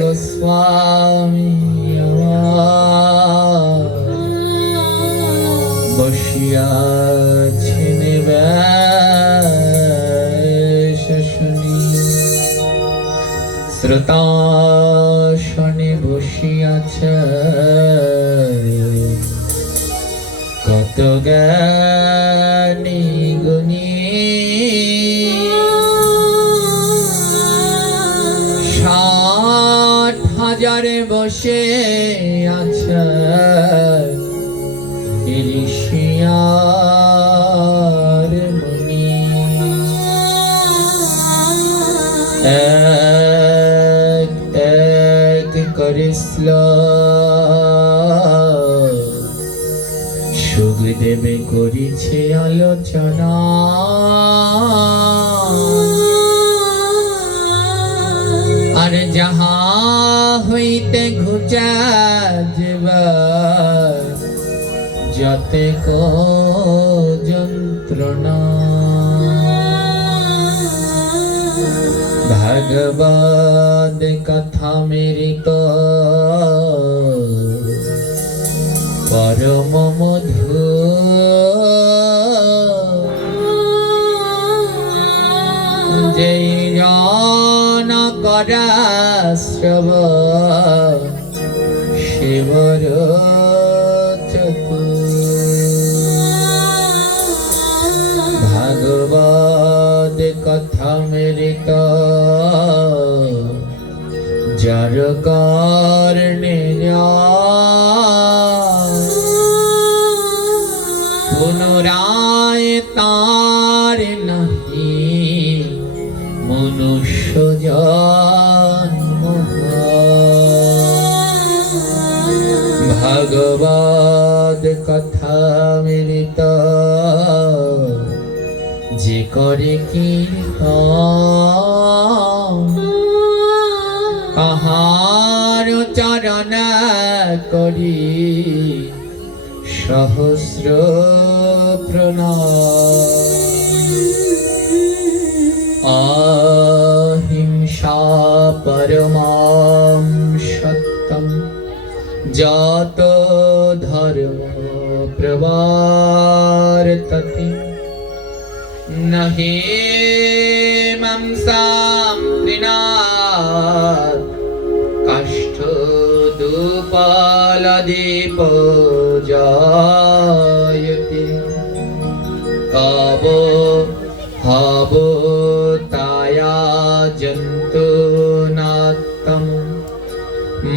গোস্বামী বসিয়াছেন শনি শ্রোতাসনে বসিয়াছে কত জ্ঞানী গুণী হাজারে বসে আছে ঋষিয়ার মুনি এক এক করে সুখদেবে করিছে আলোচনা আর যাহা হইতে ঘুচা যতে যন্ত্রণা ভাগবত কথা মৃত পরম মধু যেই জন করা শ্রব শিবর ভাগবত কথা মৃত যার কারণে পুনরায় তার নাহি মনুষ্য জন্ম ভাগবত কথা মৃত যে করে কীর্তন কাহার চরণ করি সহস্র প্রণাম অহিংসা পরমাম সত্যম যত ধর্ম প্রবর্ততে নহি মাংসাম তৃণাৎ কাষ্ঠ ধূপালাদীপ জায়তে কব হব তায়া জন্তু নাত্তম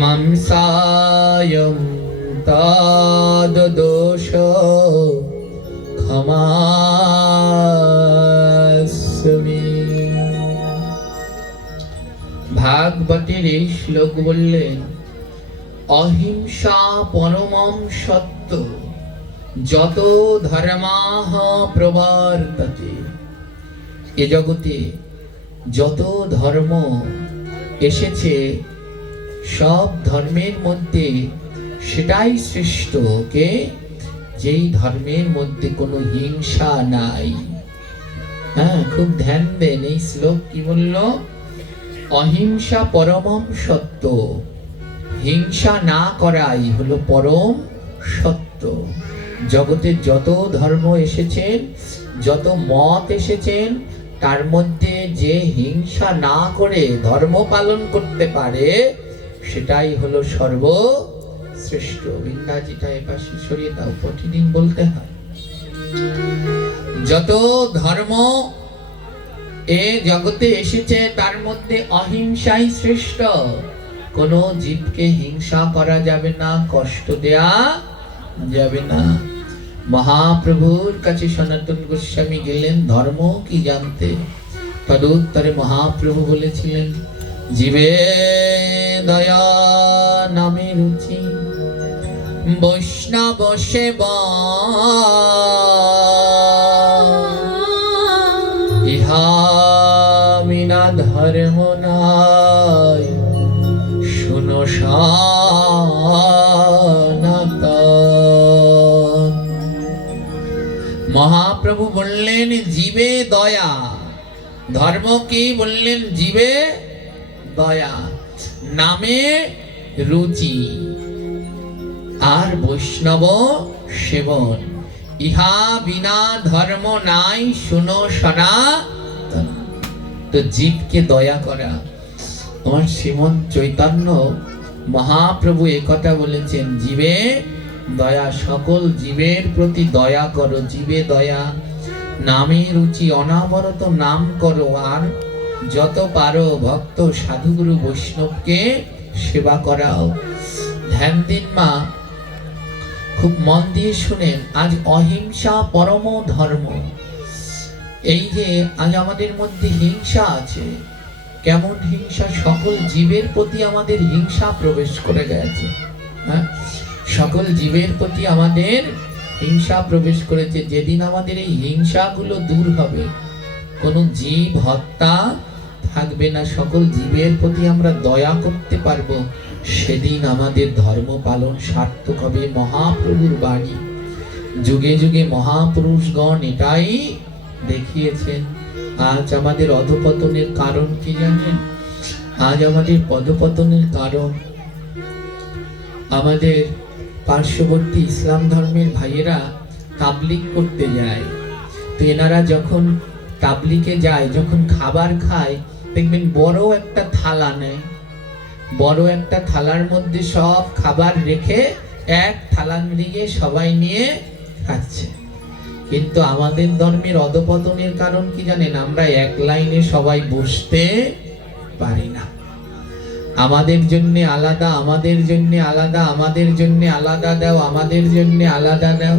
মাংসায়ম তদ দোষ ক্ষমাস্মি। ভাগবতের এই শ্লোক বললেন অহিংসা পরমম সত্য যত ধর্মাহ প্রবর্ততে। এ জগতে যত ধর্ম এসেছে সব ধর্মের মধ্যে সেটাই শ্রেষ্ঠ কে যেই ধর্মের মধ্যে কোনো হিংসা নাই। হ্যাঁ, খুব ধ্যান দেন, এই শ্লোক কি বলল? অহিংসা পরমম সত্য, হিংসা না করাই হলো পরম সত্য। জগতে যত ধর্ম এসেছেন, যত মত এসেছেন, তার মধ্যে যে হিংসা না করে ধর্ম পালন করতে পারে সেটাই হলো সর্বশ্রেষ্ঠ। ইংরাজিটা এপাশে সরিয়ে দাও, প্রতিদিন বলতে হয়। যত ধর্ম এ জগতে এসেছে তার মধ্যে অহিংসাই শ্রেষ্ঠ। কোনো জীবকে হিংসা করা যাবে না, কষ্ট দেয়া যাবে না। মহাপ্রভুর কাছে সনাতন গোস্বামী গেলেন ধর্ম কি জানতে। তদুত্তরে মহাপ্রভু বলেছিলেন জীবে দয়া নামে রুচি বৈষ্ণব সেবা ইহা বিনা ধর্ম নাই শুনো সনাতন। মহাপ্রভু বললেন জীবে দয়া, ধর্ম কি বললেন? জীবে দয়া, নামে রুচি, আর বৈষ্ণব সেবন। ইহা বিনা ধর্ম নাই, শুনো সনাতন। তো জীবকে দয়া করা, তোমার শ্রীমন চৈতন্য মহাপ্রভু একথা বলেছেন, জীবে দয়া, সকল জীবের প্রতি দয়া করো। জীবে দয়া, নামে রুচি, অনাবরত নাম করো, আর যত পারো ভক্ত সাধুগুরু বৈষ্ণবকে সেবা করাও। ধ্যান দিন মা, খুব মন দিয়ে শুনেন। আজ অহিংসা পরম ধর্ম। এই যে আজ আমাদের মধ্যে হিংসা আছে, কেমন হিংসা! সকল জীবের প্রতি আমাদের হিংসা প্রবেশ করে গেছে। হ্যাঁ, সকল জীবের প্রতি আমাদের হিংসা প্রবেশ করেছে। যেদিন আমাদের এই হিংসাগুলো দূর হবে, কোনো জীব হত্যা থাকবে না, সকল জীবের প্রতি আমরা দয়া করতে পারবো, সেদিন আমাদের ধর্ম পালন সার্থক হবে। মহাপ্রভুর বাণী, যুগে যুগে মহাপুরুষগণ এটাই দেখিয়েছেন। আজ আমাদের অধপতনের কারণ কি জানেন? আজ আমাদের পদপতনের কারণ আমাদের পার্শ্ববর্তী ইসলাম ধর্মের ভাইয়েরা তাবলিগ করতে যায়। তো এনারা যখন তাবলিগে যায়, যখন খাবার খায়, দেখবেন বড় একটা থালা নেয়, বড় একটা থালার মধ্যে সব খাবার রেখে এক থালার দিকে সবাই নিয়ে খাচ্ছে। কিন্তু আমাদের ধর্মের অধপতনের কারণ কি জানেন? আমরা এক লাইনে সবাই বসতে পারি না। আমাদের জন্য আলাদা, আমাদের জন্য আলাদা, আমাদের জন্য আলাদা দাও, আমাদের জন্য আলাদা দাও।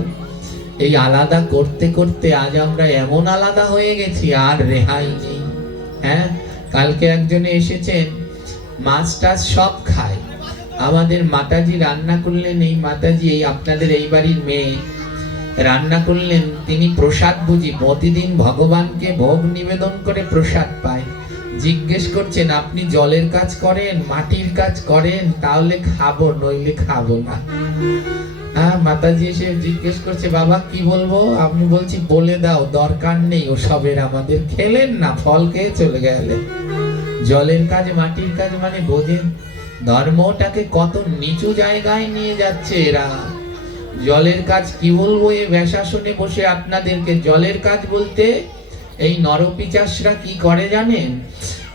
এই আলাদা করতে করতে আজ আমরা এমন আলাদা হয়ে গেছি, আর রেহাই নেই। হ্যাঁ, কালকে একজনে এসেছেন, মাছ টাছ সব খায়। আমাদের মাতাজি রান্না করলেন, এই মাতাজি এই আপনাদের এই বাড়ির মেয়ে রান্না করলেন, তিনি প্রসাদ বুঝি প্রতিদিন ভগবানকে ভোগ নিবেদন করে প্রসাদ পায়। জিজ্ঞেস করছেন, আপনি জলের কাজ করেন, মাটির কাজ করেন? তাহলে খাবো, নইলে খাবো না। হ্যাঁ, মাতাজি এসে জিজ্ঞেস করছে, বাবা কি বলবো? আপনি বলছি বলে দাও, দরকার নেই ওসবের আমাদের। খেলেন না, ফল খেয়ে চলে গেলেন। জলের কাজ, মাটির কাজ মানে বোঝেন? ধর্মটাকে কত নিচু জায়গায় নিয়ে যাচ্ছে এরা। জলের কাজ কি বলবো এ ব্যাসাসনে বসে আপনাদেরকে? জলের কাজ বলতে এই নরপিচাসরা কি করে জানেন?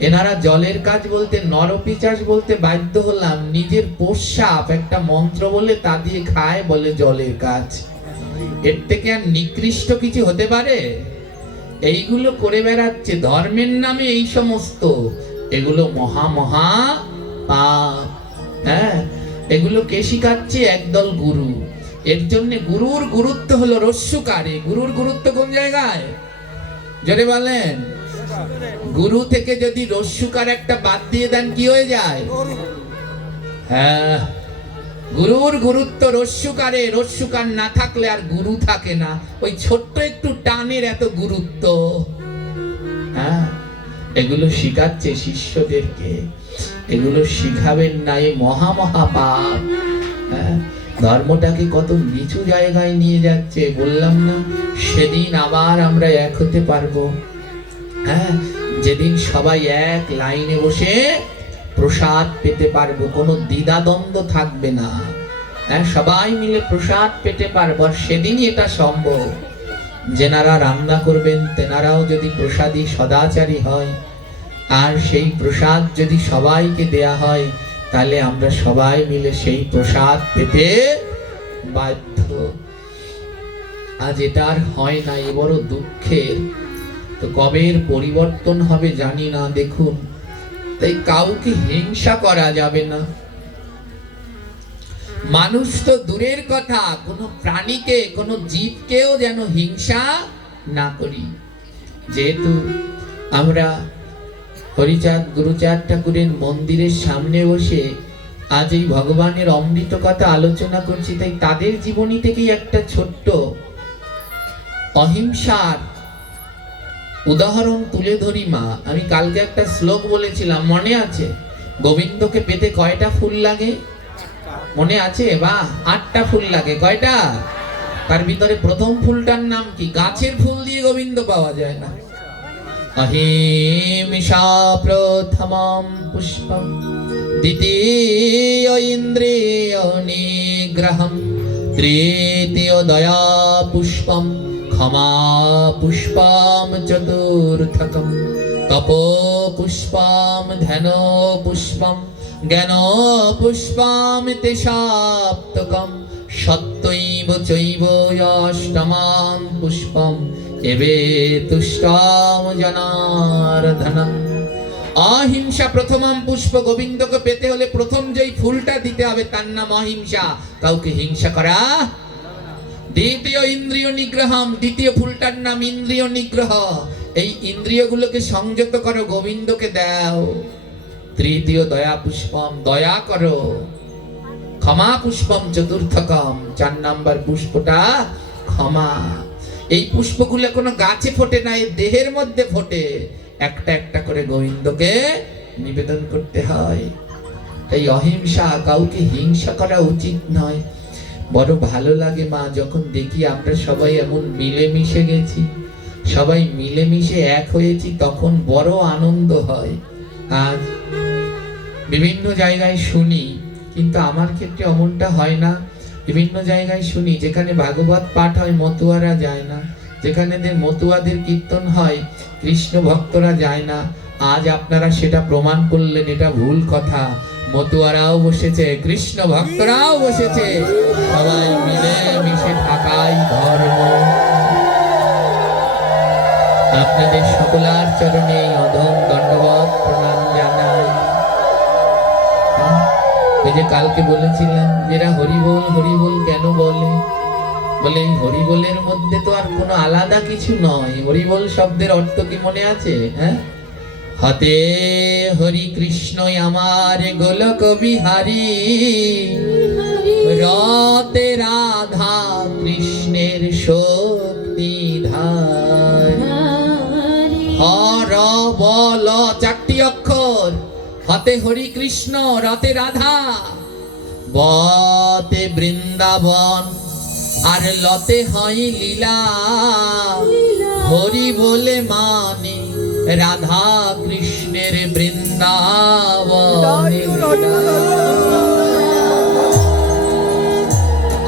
এনারা জলের কাজ বলতে, নরপিচাস বলতে বাধ্য হলাম, নিজের প্রস্রাব একটা মন্ত্র বলে তা দিয়ে খায়, বলে জলের কাজ। এর থেকে আর নিকৃষ্ট কিছু হতে পারে? এইগুলো করে বেড়াচ্ছে ধর্মের নামে, এই সমস্ত এগুলো মহা মহা পাপ। হ্যাঁ, এগুলো কে শিখাচ্ছে? একদল গুরু। এর জন্য গুরুর গুরুত্ব হলো রস্যকারে। গুরুর গুরুত্ব কোন জায়গায়? জোরে বলেন। গুরু থেকে যদি রস্যকার একটা বাদ দিয়ে দেন, কি হয়ে যায়? হ্যাঁ, গুরুর গুরুত্ব রস্যকারে। রস্যকার না থাকলে আর গুরু থাকে না। ওই ছোট্ট একটু টানের এত গুরুত্ব। হ্যাঁ, এগুলো শিখাচ্ছে শিষ্যদেরকে। এগুলো শিখাবেন না, এ মহা মহা পাপ। হ্যাঁ, ধর্মটাকে কত নিচু জায়গায় নিয়ে যাচ্ছে। বললাম না, সেদিন আবার আমরা এক হতে পারবো। হ্যাঁ, যেদিন সবাই এক লাইনে বসে প্রসাদ পেতে পারবো, কোনো দ্বিধাদ্বন্দ্ব থাকবে না। হ্যাঁ, সবাই মিলে প্রসাদ পেতে পারবো। আর সেদিনই এটা সম্ভব। যেনারা রান্না করবেন তেনারাও যদি প্রসাদী সদাচারী হয়, আর সেই প্রসাদ যদি সবাইকে দেয়া হয়, তাহলে আমরা সবাই মিলে সেই প্রসাদ পেতে বাধ্য। আজ এটা আর হয় না, এ বড় দুঃখের। তো কবের পরিবর্তন হবে জানি না। দেখুন, তাই কাউকে হিংসা করা যাবে না। মানুষ তো দূরের কথা, কোনো প্রাণীকে, কোনো জীবকেও যেন হিংসা না করি। যেহেতু আমরা হরিচাঁদ গুরুচাঁদ ঠাকুরের মন্দিরের সামনে বসে আজ এই ভগবানের অমৃত কথা আলোচনা করছি, তাই তাদের জীবনী থেকেই একটা ছোট্ট অহিংসার উদাহরণ তুলে ধরি মা। আমি কালকে একটা শ্লোক বলেছিলাম, মনে আছে? গোবিন্দকে পেতে কয়টা ফুল লাগে? মনে আছে? বা 8টা ফুল লাগে। কয়টা? তার ভিতরে প্রথম ফুলটার নাম কি? গাছের ফুল দিয়ে গোবিন্দ পাওয়া যায় না। अहिंसा प्रथमं पुष्पं द्वितीय इन्द्रिय निग्रहं तृतीय दया पुष्पं क्षमा पुष्पं चतुर्थकं तपो पुष्पं ध्यान पुष्पं ज्ञान पुष्पं सप्तकं सत्यैव चैव अष्टमं पुष्पं एवेतुष्टाम जनार्दनम। अहिंसा प्रथमम पुष्प। गोविंदকে পেতে হলে প্রথম যেই ফুলটা দিতে হবে তার নাম অহিংসা, কাউকে হিংসা করা। দ্বিতীয় ইন্দ্রিয় নিগ্রহম, দ্বিতীয় ফুলটার নাম ইন্দ্রিয় নিগ্রহ, এই ইন্দ্রিয়গুলোকে সংযত করো, গোবিন্দকে দাও। তৃতীয় দয়া পুষ্পম, দয়া করো। ক্ষমা পুষ্পম চতুর্থকম, 4 নাম্বার পুষ্পটা ক্ষমা। এই পুষ্পগুলো কোনো গাছে ফোটে না, এই দেহের মধ্যে ফোটে। একটা একটা করে গোবিন্দকে নিবেদন করতে হয়। তাই অহিংসা, কাউকে হিংসা করা উচিত নয়। বড় ভালো লাগে মা যখন দেখি আমরা সবাই এমন মিলেমিশে গেছি, সবাই মিলেমিশে এক হয়েছি, তখন বড় আনন্দ হয়। আজ বিভিন্ন জায়গায় শুনি, কিন্তু আমার ক্ষেত্রে অমনটা হয় না। বিভিন্ন জায়গায় শুনি যেখানে ভাগবত পাঠ হয় মতুয়ারা যায় না, যেখানে মতুয়াদের কীর্তন হয় কৃষ্ণ ভক্তরা যায় না। আজ আপনারা সেটা প্রমাণ করলেন, এটা ভুল কথা। মতুয়ারাও বসেছে, কৃষ্ণ ভক্তরাও বসেছে, সবাই মিলে মিশে থাকাই ধর্ম। আপনাদের সকলার চরণে অধম দণ্ডবত প্রণাম জানাই। ওই যে কালকে বলেছিলাম যেটা হরিবোল হরিবোল কেন বলে, বলে এই হরিবোলের মধ্যে তো আর কোনো আলাদা কিছু নয়। হরিবোল শব্দের অর্থ কি মনে আছে? হ্যাঁ, হতে হরি কৃষ্ণ আমার গোলক বিহারী, রতে রাধা কৃষ্ণের শক্তি ধার। হর বল 4টি অক্ষর, হতে হরি কৃষ্ণ, রতে রাধা, বতে বৃন্দাবন, আর লতে হয় লীলা। হরি বলে মানে রাধা কৃষ্ণের বৃন্দাবন।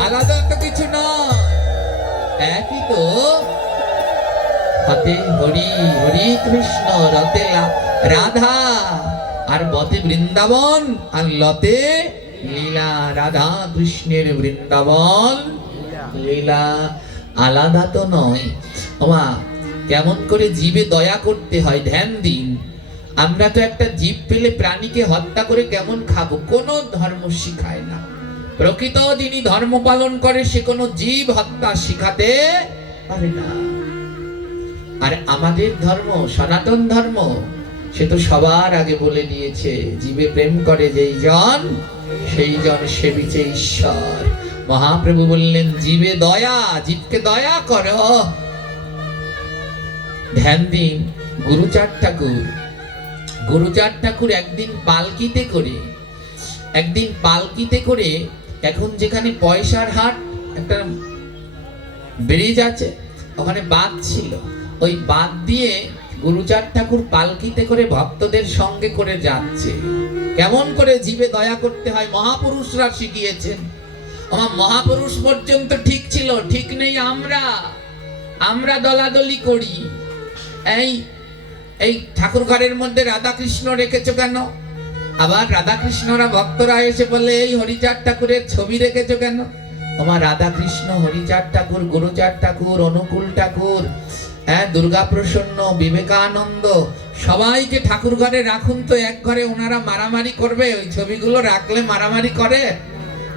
আলাদা তো কিছু নয়, একই তো। হাতে হরি হরি কৃষ্ণ, রতে রাধা, আর বতে বৃন্দাবন, আর লতে লীলা। রাধা কৃষ্ণের বৃন্দাবন লীলা, আলাদা তো নয়। ওমা, কেমন করে জীবে দয়া করতে হয় ধ্যান দিন। আমরা তো একটা জীব পেলে প্রাণীকে হত্যা করে কেমন খাবো? কোনো ধর্ম শিখায় না। প্রকৃত যিনি ধর্ম পালন করে সে কোনো জীব হত্যা শিখাতে পারে না। আর আমাদের ধর্ম, সনাতন ধর্ম, সে তো সবার আগে বলে দিয়েছে, জীবে প্রেম করে যেই জন সেই জন সেবিছে ঈশ্বর। মহাপ্রভু বললেন জীবে দয়া, জীবকে দয়া করো। ধ্যান দিন। গুরুচাঁদ ঠাকুর একদিন পালকিতে করে এখন যেখানে পয়সার হাট একটা ব্রিজ আছে, ওখানে বাঁধ ছিল, ওই বাঁধ দিয়ে গুরুচাঁদ ঠাকুর পালকিতে করে ভক্তদের সঙ্গে করে যাচ্ছে। কেমন করে জীবে দয়া করতে হয় মহাপুরুষরা শিখিয়েছেন। আমার মহাপুরুষ পর্যন্ত ঠিক ছিল, ঠিক নেই আমরা দলাদলি করি। এই ঠাকুর ঘরের মধ্যে রাধা কৃষ্ণ রেখেছো কেন? আবার রাধা কৃষ্ণরা ভক্তরা এসে বলে এই হরিচাঁদ ঠাকুরের ছবি রেখেছো কেন? আমার রাধা কৃষ্ণ, হরিচাঁদ ঠাকুর, গুরুচাঁদ ঠাকুর, অনুকূল ঠাকুর, দুর্গা প্রসন্ন, বিবেকানন্দ, সবাইকে ঠাকুর ঘরে রাখুন তো। এক ঘরে ওনারা মারামারি করবে, ওই ছবিগুলো রাখলে মারামারি করে।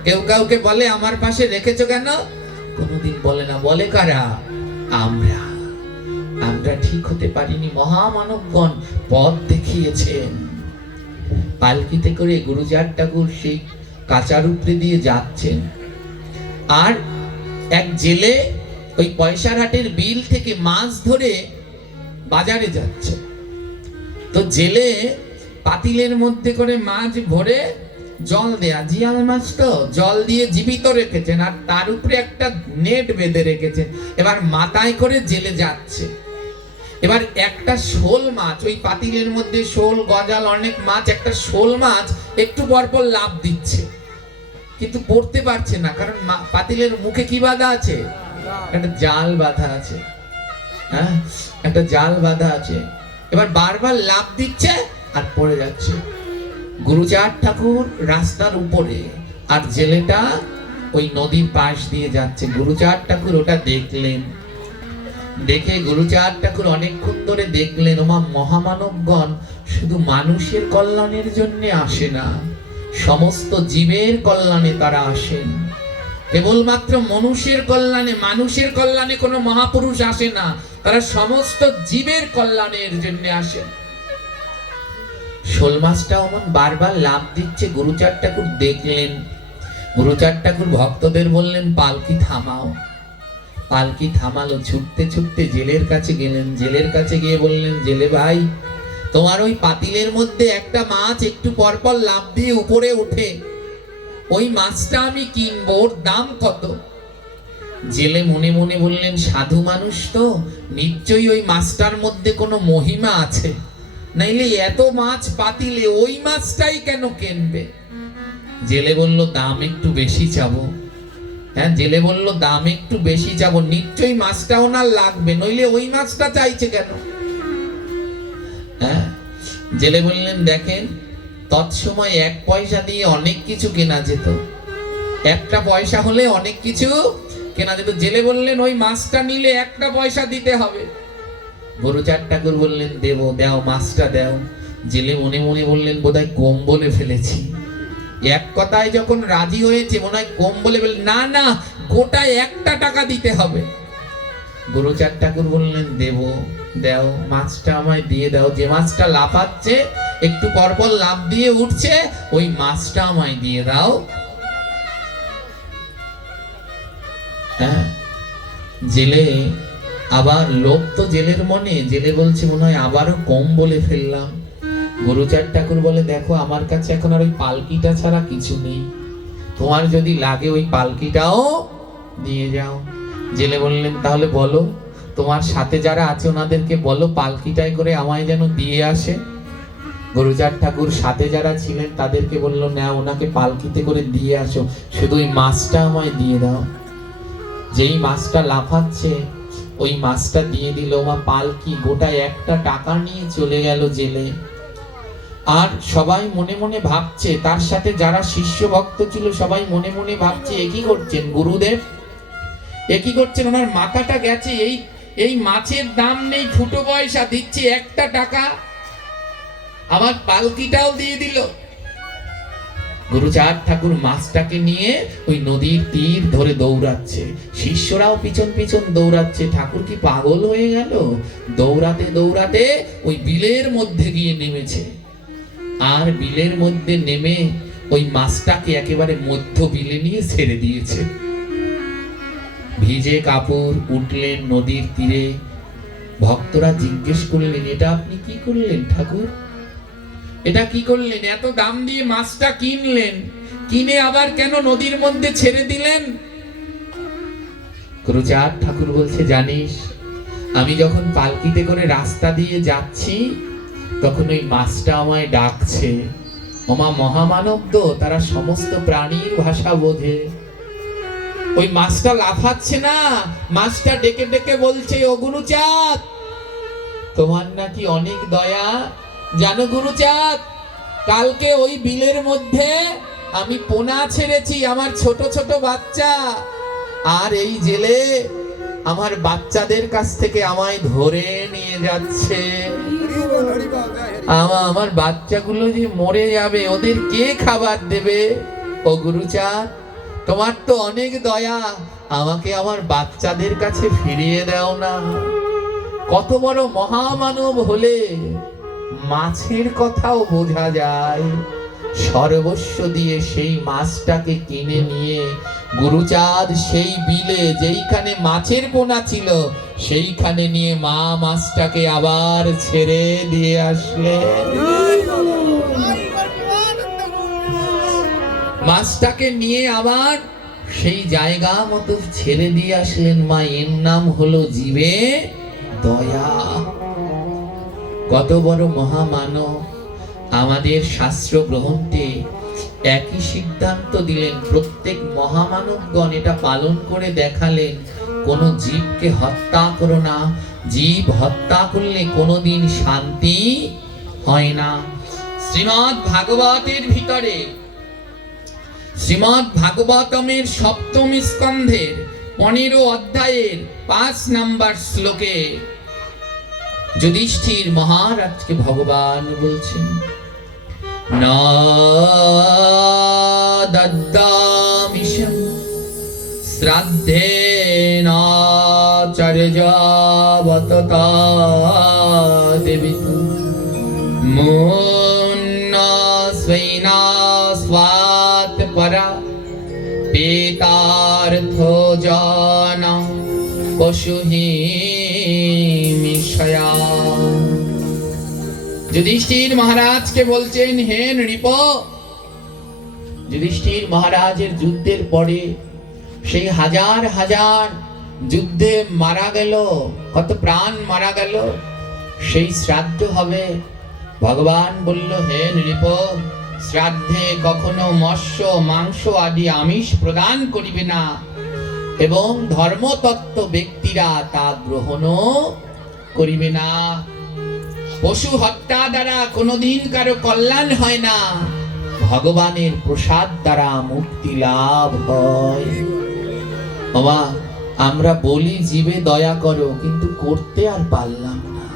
কেউ কাউকে বলে আমার পাশে রেখেছো কেন? কোনোদিন বলে না। বলে কারা? আমরা ঠিক হতে পারিনি। মহামানবগণ পথ দেখিয়েছেন। পালকিতে করে গুরুচাঁদ ঠাকুর সেই কাঁচার উপরে দিয়ে যাচ্ছেন, আর এক জেলে ওই পয়সার হাটের বিল থেকে মাছ ধরে বাজারে যাচ্ছে। তো জেলে পাতিলের মধ্যে করে মাছ ভরে জল দেয়া, জিয়াল মাছ তো, জল দিয়ে জীবিত রেখেছেন, আর তার উপরে একটা নেট বেঁধে রেখেছেন। এবার মাথায় করে জেলে যাচ্ছে। এবার একটা শোল মাছ, ওই পাতিলের মধ্যে শোল গজাল অনেক মাছ, একটা শোল মাছ একটু পর পর লাফ দিচ্ছে, কিন্তু পড়তে পারছে না, কারণ পাতিলের মুখে কি বাঁধা আছে? একটা জাল বাঁধা আছে। হ্যাঁ, একটা জাল বাঁধা আছে। এবার বারবার লাফ দিচ্ছে আর পড়ে যাচ্ছে। গুরুচাঁদ ঠাকুর রাস্তার উপরে, আর জেলেটা ওই নদীর পাশ দিয়ে যাচ্ছে। গুরুচাঁদ ঠাকুর ওটা দেখলেন, দেখে গুরুচাঁদ ঠাকুর অনেকক্ষণ ধরে দেখলেন, ওমা মহামানবগণ শুধু মানুষের কল্যাণের জন্য আসে না, সমস্ত জীবের কল্যাণে তারা আসেন। কেবলমাত্র মানুষের কল্যাণে, মানুষের কল্যাণে কোনো মহাপুরুষ আসে না, তারা সমস্ত জীবের কল্যাণের জন্য আসেন। শোল মাছটা অমন বারবার লাফ দিচ্ছে, গুরুচাঁদ ঠাকুর দেখলেন। গুরুচাঁদ ঠাকুর ভক্তদের বললেন, পালকি থামাও। পালকি থামালো। ছুটতে ছুটতে জেলের কাছে গেলেন। জেলের কাছে গিয়ে বললেন, জেলে ভাই, তোমার ওই পাতিলের মধ্যে একটা মাছ একটু পর পর লাফ দিয়ে উপরে ওঠে, ওই মাছটা আমি কিনবো, ওর দাম কত? জেলে মনে মনে বললেন, সাধু মানুষ তো, নিশ্চয়ই ওই মাছটার মধ্যে কোনো মহিমা আছে, নাইলে এত মাছ পাতিলে ওই মাছটাই কেন কিনবে? জেলে বলল, দাম একটু বেশি চাবো। হ্যাঁ, জেলে বলল, দাম একটু বেশি চাবো, নিশ্চয়ই মাছটা ওনার লাগবে, নইলে ওই মাছটা চাইছে কেন? হ্যাঁ, জেলে বললেন, দেখেন, তৎসময় 1 পয়সা দিয়ে অনেক কিছু কেনা যেত, একটা পয়সা হলে অনেক কিছু কেনা যেত। জেলে বললেন, ওই মাছটা নিলে 1 পয়সা দিতে হবে। গুরুচাঁদ ঠাকুর বললেন, দেবো, দাও, মাছটা দাও। জেলে মনে মনে বললেন, বোধহয় কম বলে ফেলেছি। এক কথায় যখন রাজি হয়েছে, মনে হয় কম বলে বললেন, না না, গোটা 1 টাকা দিতে হবে। গুরুচাঁদ ঠাকুর বললেন, দেবো, দাও, মাছটা আমায় দিয়ে দাও। যে মাছটা লাফাচ্ছে, একটু পরপর লাফ দিয়ে উঠছে, ওই মাছটা আমায় দিয়ে দাও। হ্যাঁ, জেলে আবার, লোক তো জেলের মনে, জেলে বলছে, মনে হয় আবারও কম বলে ফেললাম। গুরুচাঁদ ঠাকুর বলে, দেখো, আমার কাছে এখন আর ওই পালকিটা ছাড়া কিছু নেই, তোমার যদি লাগে ওই পালকিটাও নিয়ে যাও। জেলে বললেন, তাহলে বলো, তোমার সাথে যারা আছে ওনাদেরকে বলো পালকিটায় করে আমায় যেন দিয়ে আসে। গুরুচাঁদ ঠাকুর সাথে যারা ছিলেন তাদেরকে বললো, না, ওনাকে পালকিতে করে দিয়ে আসো, শুধু ওই মাছটা আমায় দিয়ে দাও। যেই মাছটা লাফাচ্ছে, ওই মাছটা দিয়ে দিল। মা পালকি গোটা 1 টাকা নিয়ে চলে গেল জেলে। আর সবাই মনে মনে ভাবছে, তার সাথে যারা শিষ্য ভক্ত ছিল সবাই মনে মনে ভাবছে, একই করছেন গুরুদেব, একই করছেন, ওনার মাথাটা গেছে, এই মাছের দাম নেই, ফুটো পয়সা দিচ্ছে 1 টাকা, আমার পালকিটাও দিয়ে দিল। গুরুচাঁদ ঠাকুর মাছটাকে নিয়ে ওই নদীর তীর ধরে দৌড়াচ্ছে, শিষ্যরাও পিছন পিছন দৌড়াচ্ছে। ঠাকুর কি পাগল হয়ে গেল? দৌড়াতে দৌড়াতে ওই বিলের মধ্যে গিয়ে নেমেছে, আর বিলের মধ্যে নেমে ওই মাছটাকে একেবারে মধ্য বিলে নিয়ে ছেড়ে দিয়েছে। ভিজে কাপড়, উঠলেন নদীর তীরে। ভক্তরা জিজ্ঞেস করলেন, এটা আপনি কি করলেন ঠাকুর? এটা কি করলেন? এত দাম দিয়ে মাছটা কিনলেন, কিনে আবার কেন নদীর মধ্যে ছেড়ে দিলেন? গুরুচাঁদ ঠাকুর বলছে, জানিস, আমি যখন পালকিতে করে রাস্তা দিয়ে যাচ্ছি, তখন ওই মাছটা আমায় ডাকছে। ওমা মহামানব তো, তারা সমস্ত প্রাণীর ভাষা বোঝে। ওই মাছটা লাফাচ্ছে না, মাছটা ডেকে ডেকে বলছে, ও গুরুচাঁদ, তোমার নাকি অনেক দয়া। জানো গুরুচাঁদ, কালকে ওই বিলের মধ্যে আমি পোনা ছেড়েছি, আমার ছোট ছোট বাচ্চা, আর এই জেলে আমার বাচ্চাদের কাছ থেকে আমায় ধরে নিয়ে যাচ্ছে। আমার বাচ্চাগুলো যে মরে যাবে, ওদের কে খাবার দেবে? ও গুরুচাঁদ, তোমার তো অনেক দয়া, আমাকে আমার বাচ্চাদের কাছে ফিরিয়ে দাও না। কত বড় মহামানব হলে মাছের কথাও বোঝা যায়। সর্বস্ব দিয়ে সেই মাছটাকে কিনে নিয়ে গুরুচাঁদ সেই বিলে, যেইখানে মাছের পোনা ছিল, সেইখানে নিয়ে মা মাছটাকে আবার ছেড়ে দিয়ে আসলেন। মাছটাকে নিয়ে আবার সেই জায়গা মতো ছেড়ে দিয়ে আসলেন। মা, এর নাম হলো জীবে দয়া। কত বড় মহামানব, আমাদের শাস্ত্র গ্রন্থে একই সিদ্ধান্ত দিলেন, প্রত্যেক মহামানবগণ এটা পালন করে দেখালেন, কোন জীবকে হত্যা করো না, জীব হত্যা করলে কোনোদিন শান্তি হয় না। শ্রীমদ্ ভাগবতের ভিতরে, শ্রীমদ্ ভাগবতমের সপ্তম স্কন্ধের 15 অধ্যায়ের 5 নম্বর শ্লোকে যুধিষ্ঠির মহারাজকে ভগবান বলছেন, না দদ্দামিষম শ্রাদ্ধেনাচর্যাবততা দেবিত মুন্না স্বৈনা স্বাত পরা পেতার্থো জানা পশুহি মিশয়া। যুধিষ্ঠির মহারাজকে বলছেন, হে নৃপ, যুধিষ্ঠির মহারাজের যুদ্ধের পরে সেই হাজার হাজার যুদ্ধে মারা গেল, কত প্রাণ মারা গেল, সেই শ্রাদ্ধ হবে। ভগবান বলল, হে নৃপ, শ্রাদ্ধে কখনো মৎস্য মাংস আদি আমিষ প্রদান করিবে না, এবং ধর্মতত্ত্ব ব্যক্তিরা তা গ্রহণও করিবে না। পশু হত্যা দ্বারা কোনোদিন কারো কল্যাণ হয় না, ভগবানের প্রসাদ দ্বারা মুক্তি লাভ হয়। বাবা, আমরা বলি জীবে দয়া করো, কিন্তু করতে আর পারলাম না।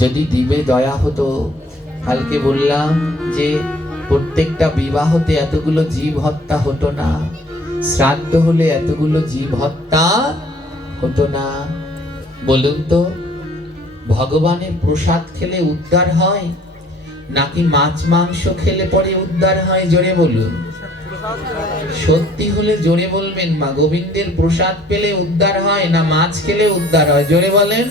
যদি জীবে দয়া হতো, কালকে বললাম যে প্রত্যেকটা বিবাহতে এতগুলো জীব হত্যা হতো না, শ্রাদ্ধ হলে এতগুলো জীব হত্যা হতো না। বলুন তো, ভগবানের প্রসাদ খেলে উদ্ধার হয় নাকি মাছ মাংস খেলে পরে উদ্ধার হয়? জোরে বলুন, সত্যি হলে জোরে বলবেন। মা গোবিন্দের প্রসাদ পেলে উদ্ধার হয় না মাছ খেলে উদ্ধার হয়? জোরে বলেন।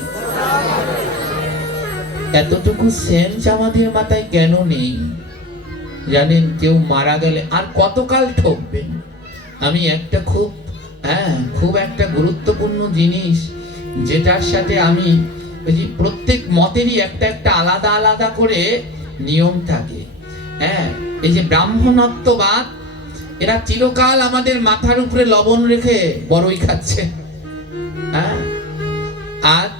এতটুকু সেন্স আমাদের মাথায় কেন নেই জানেন? কেউ মারা গেলে আর কতকাল ঠকবেন? আমি একটা খুব একটা গুরুত্বপূর্ণ জিনিস, যেটার সাথে আমি প্রত্যেক মতেরই একটা আলাদা আলাদা করে নিয়ম থাকে। এই যে ব্রাহ্মণত্ববাদ, এরা চিরকাল আমাদের মাথার উপরে লবণ রেখে বড়ই খাচ্ছে। আজ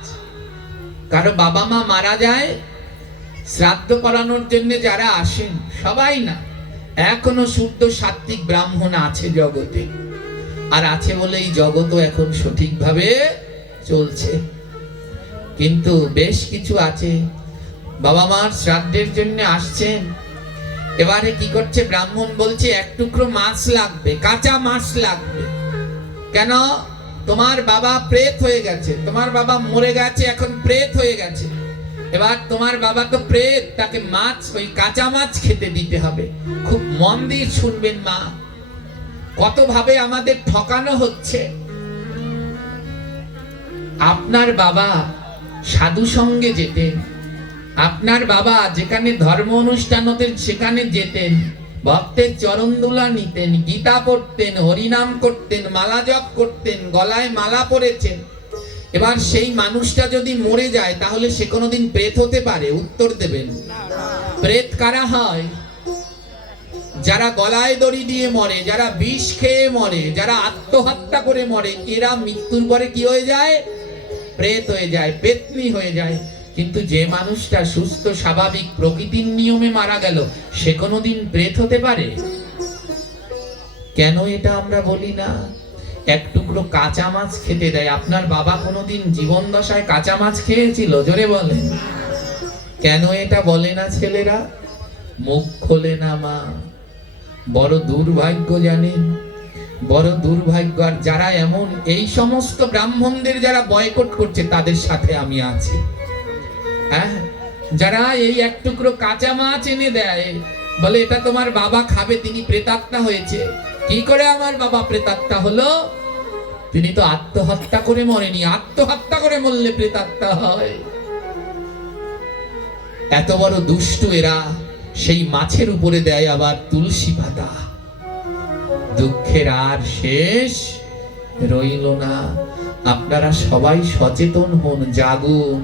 কারো বাবা মা মারা যায়, শ্রাদ্ধ করানোর জন্য যারা আসেন, সবাই না, এখনো শুদ্ধ সাত্বিক ব্রাহ্মণ আছে জগতে, আর আছে বলে এই জগৎও এখন সঠিকভাবে চলছে। কিন্তু বেশ কিছু আছে বাবা মার শ্রাদ্ধের জন্য আসছেন, এবারে কি করছে, ব্রাহ্মণ বলছে এক টুকরো মাছ লাগবে, কাঁচা মাছ লাগবে। কেন? তোমার বাবা প্রেত হয়ে গেছে, তোমার বাবা মরে গেছে, এখন প্রেত হয়ে গেছে, এবার তোমার বাবা তো প্রেত, তাকে মাছ, ওই কাঁচা মাছ খেতে দিতে হবে। খুব মন দিয়ে শুনবেন মা, কত ভাবে আমাদের ঠকানো হচ্ছে। আপনার বাবা সাধু সঙ্গে যেতেন, আপনার বাবা যেখানে ধর্ম অনুষ্ঠান হতেন সেখানে যেতেন, ভক্তের চরণ ধুলা নিতেন, গীতা পড়তেন, হরিনাম করতেন, মালা জপ করতেন, গলায় মালা পরেছেন। এবার সেই মানুষটা যদি মরে যায়, তাহলে সে কোনোদিন প্রেত হতে পারে? উত্তর দেবেন। প্রেত কারা হয়? যারা গলায় দড়ি দিয়ে মরে, যারা বিষ খেয়ে মরে, যারা আত্মহত্যা করে মরে, এরা মৃত্যুর পরে কি হয়ে যায়? প্রেত হয়ে যায়, পেতনি হয়ে যায়। কিন্তু যে মানুষটা সুস্থ স্বাভাবিক প্রকৃতির নিয়মে মারা গেল, সে কোনোদিন প্রেত হতে পারে? কেন এটা আমরা বলি না? এক টুকরো কাঁচা মাছ খেতে দেয়। আপনার বাবা কোনোদিন জীবন দশায় কাঁচা মাছ খেয়েছিল? জোরে বলেন। কেন এটা বলে না ছেলেরা? মুখ খোলে না মা। বড় দুর্ভাগ্য জানেন, বড় দুর্ভাগ্য। আর যারা এমন, এই সমস্ত ব্রাহ্মণদের যারা বয়কট করছে, তাদের সাথে আমি আছি। যারা এই এক টুকরো কাঁচা মাছ এনে দেয়, বলে এটা তোমার বাবা খাবে, তিনি প্রেতাত্মা হয়েছে। কি করে আমার বাবা প্রেতাত্মা হলো? তিনি তো আত্মহত্যা করে মরেনি, আত্মহত্যা করে মরলে প্রেতাত্মা হয়। এত বড় দুষ্টু এরা। সেই মাছের উপরে দেয় আবার তুলসী পাতা। দুঃখের আর শেষ রইল না। আপনারা সবাই সচেতন হন, জাগুন।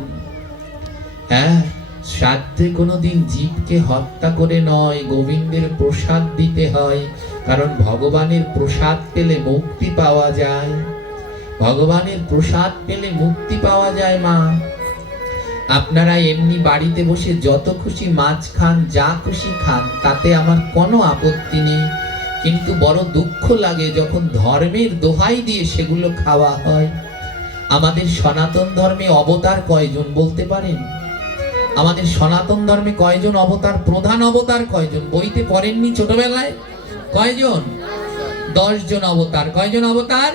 শ্রাদ্ধে কোনোদিন জীবকে হত্যা করে নয়, গোবিন্দের প্রসাদ দিতে হয়। কারণ ভগবানের প্রসাদ পেলে মুক্তি পাওয়া যায়, ভগবানের প্রসাদ পেলে মুক্তি পাওয়া যায়। মা, আপনারা এমনি বাড়িতে বসে যত খুশি মাছ খান, যা খুশি খান, তাতে আমার কোনো আপত্তি নেই। কিন্তু বড় দুঃখ লাগে যখন ধর্মের দোহাই দিয়ে সেগুলো খাওয়া হয়। আমাদের সনাতন ধর্মে অবতার কয়জন বলতে পারেন? আমাদের সনাতন ধর্মে কয়জন অবতার? প্রধান অবতার কয়জন? বইতে পড়েননি ছোটবেলায়? কয়জন? 10 জন অবতার। কয়জন অবতার?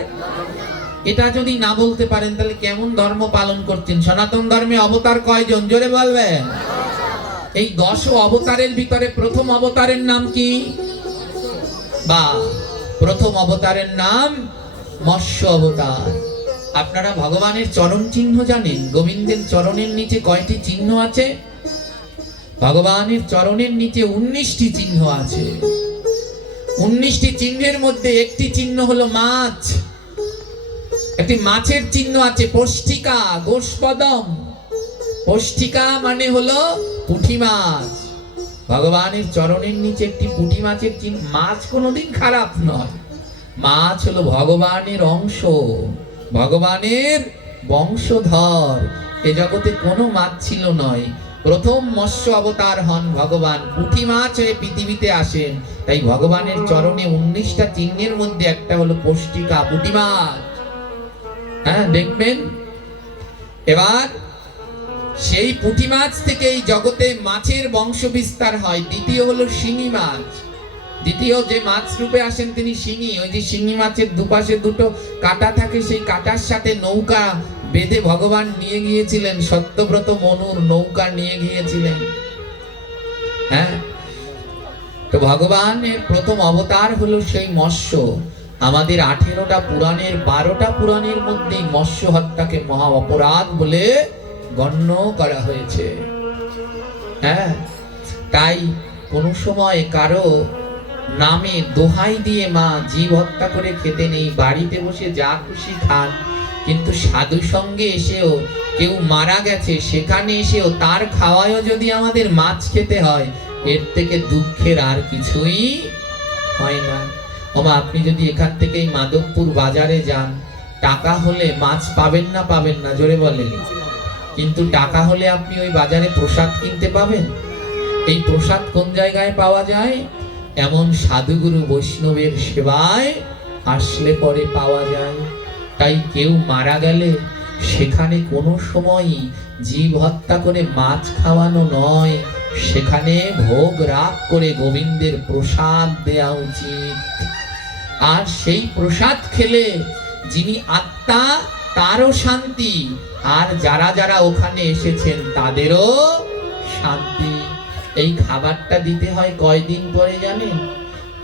এটা যদি না বলতে পারেন তাহলে কেমন ধর্ম পালন করছেন? সনাতন ধর্মে অবতার কয়জন? জোরে বলবেন। এই 10 অবতারের ভিতরে প্রথম অবতারের নাম কি? বা প্রথম অবতারের নাম মৎস্য অবতার। আপনারা ভগবানের চরণ চিহ্ন জানেন? গোবিন্দের চরণের নিচে কয়টি চিহ্ন আছে? ভগবানের চরণের নিচে 19টি চিহ্ন আছে। 19টি চিহ্নের মধ্যে একটি চিহ্ন হলো মাছ। একটি মাছের চিহ্ন আছে, পষ্টিকা, গোষ্পদম। পষ্টিকা মানে হলো পুঁটি মাছ। ভগবানের চরণের নিচে একটি পুঁটি মাছের চিহ্ন। মাছ কোনোদিন খারাপ নয়, মাছ হলো ভগবানের অংশ, ভগবানের বংশধর। এ জগতে কোনো মাছ ছিল নয়। প্রথম মৎস্য অবতার হন ভগবান, পুঁটি মাছ হয়ে পৃথিবীতে আসেন। তাই ভগবানের চরণে 19টা চিহ্নের মধ্যে একটা হলো পষ্টিকা, পুঁটি মাছ। হ্যাঁ, দেখবেন। এবার সেই পুঁটি মাছ থেকে এই জগতে মাছের বংশ বিস্তার হয়। দ্বিতীয় হলো শিঙি মাছ। দ্বিতীয় যে মাছ রূপে আসেন তিনি শিঙি। ওই যে শিঙি মাছের দুপাশে দুটো কাঁটা থাকে, সেই কাঁটার সাথে নৌকা বেঁধে ভগবান নিয়ে গিয়েছিলেন। সত্যব্রত মনুর নৌকা নিয়ে গিয়েছিলেন। হ্যাঁ, তো ভগবানের প্রথম অবতার হলো সেই মৎস্য। আমাদের 18টা পুরাণের 12টা পুরাণের মধ্যে মৎস্য হত্যাকে মহা অপরাধ বলে গণ্য করা হয়েছে। হ্যাঁ, তাই কোন সময় কারো নামে দোহাই দিয়ে মা জীব হত্যা করে খেতে নেই। বাড়িতে বসে যা খুশি খান। কিন্তু সাধু সঙ্গে এসেও কেউ মারা গেছে, সেখানে এসেও তার খাওয়ায়ও যদি আমাদের মাছ খেতে হয়, এর থেকে দুঃখের আর কিছুই হয় না। ওমা, আপনি যদি এখান থেকে মাধবপুর বাজারে যান, টাকা হলে মাছ পাবেন না? পাবেন না? জোরে বলেন। কিন্তু টাকা হলে আপনি ওই বাজারে প্রসাদ কিনতে পাবেন? এই প্রসাদ কোন জায়গায় পাওয়া যায়? এমন সাধুগুরু বৈষ্ণবের সেবায় আসলে পরে পাওয়া যায়। তাই কেউ মারা গেলে সেখানে কোনো সময়ই জীব হত্যা করে মাছ খাওয়ানো নয়, সেখানে ভোগ রাগ করে গোবিন্দের প্রসাদ দেওয়া উচিত। আর সেই প্রসাদ খেলে যিনি আত্মা, তারও শান্তি, আর যারা যারা ওখানে এসেছেন তাদেরও শান্তি। এই খাবারটা দিতে হয় কয়দিন পরে জানেন?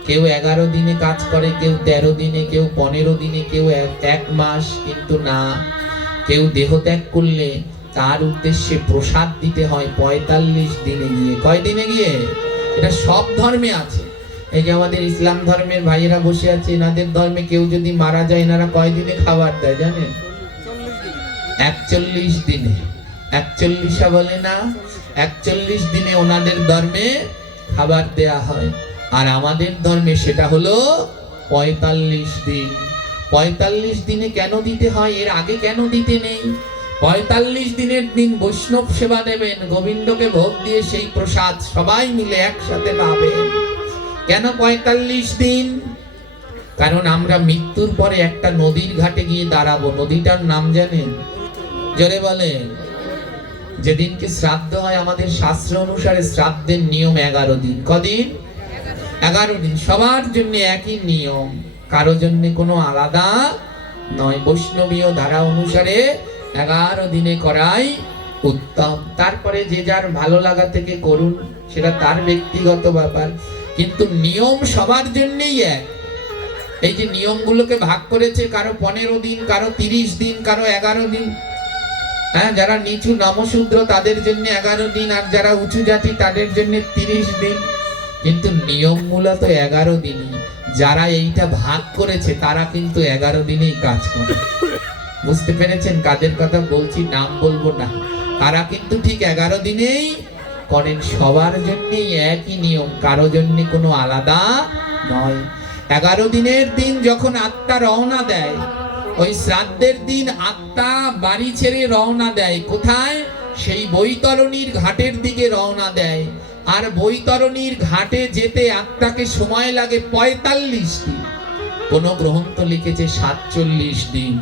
কেউ 11 দিনে কাজ করে, কেউ 13 দিনে, কেউ 15 দিনে, কেউ 1 মাস। কিন্তু না, কেউ দেহত্যাগ করলে তার উদ্দেশ্যে প্রসাদ দিতে হয় 45 দিনে গিয়ে। কয় দিনে গিয়ে? এটা সব ধর্মে আছে। এই যে আমাদের ইসলাম ধর্মের ভাইয়েরা বসে আছে, এনাদের ধর্মে কেউ যদি মারা যায়, এনারা কয় দিনে খাবার দেয় জানেন? 41 দিনে। 41 বলে না, 41 দিনে ওনাদের ধর্মে খাবার দেয়া হয়। আর আমাদের ধর্মে সেটা হলো 45 দিন। 45 দিনে কেন দিতে হয়? এর আগে কেন দিতে নেই? 45 দিনের দিন বৈষ্ণব সেবা নেবেন, গোবিন্দকে ভোগ দিয়ে সেই প্রসাদ সবাই মিলে একসাথে পাবেন। কেন 45 দিন? কারণ আমরা মৃত্যুর পরে একটা নদীর ঘাটে গিয়ে দাঁড়াবো। নদীটার নাম জানেন? জোরে বলেন। যেদিনকে শ্রাদ্ধ হয়, আমাদের শাস্ত্র অনুসারে শ্রাদ্ধের নিয়ম 11 দিন। কদিন? 11 দিন। সবার জন্য একই নিয়ম, কারো জন্য কোনো আলাদা নয়। বৈষ্ণবীয় ধারা অনুসারে 11 দিনে করাই উত্তম। তারপরে যে যার ভালো লাগা থেকে করুন, সেটা তার ব্যক্তিগত ব্যাপার, কিন্তু নিয়ম সবার জন্যই এক। এই যে নিয়মগুলোকে ভাগ করেছে, কারো 15 দিন, কারো 30 দিন, কারো 11 দিন। হ্যাঁ, যারা নিচু নমশূদ্র তাদের জন্য 11 দিন, আর যারা উঁচু জাতি তাদের জন্য 30 দিন। কিন্তু নিয়ম মূলত 11 দিনই। যারা এইটা ভাগ করেছে তারা কিন্তু 11 দিনেই কাজ করে। বুঝতে পেরেছেন কাদের কথা বলছি? নাম বলবো না। তারা কিন্তু ঠিক 11 দিনেই করেন সবার জন্যই একই নিয়ম, কারো জন্য কোনো আলাদা নয়। 11 দিনের দিন যখন আত্মা রওনা দেয়, ওই শ্রাদ্ধের দিন আত্মা বাড়ি ছেড়ে রওনা দেয় কোথায়? সেই বৈতরণীর ঘাটের দিকে রওনা দেয়। আর বৈতরণীর ঘাটে যেতে আত্মাকে সময় লাগে 45 দিন। কোন গ্রন্থ লিখেছে 47 দিন।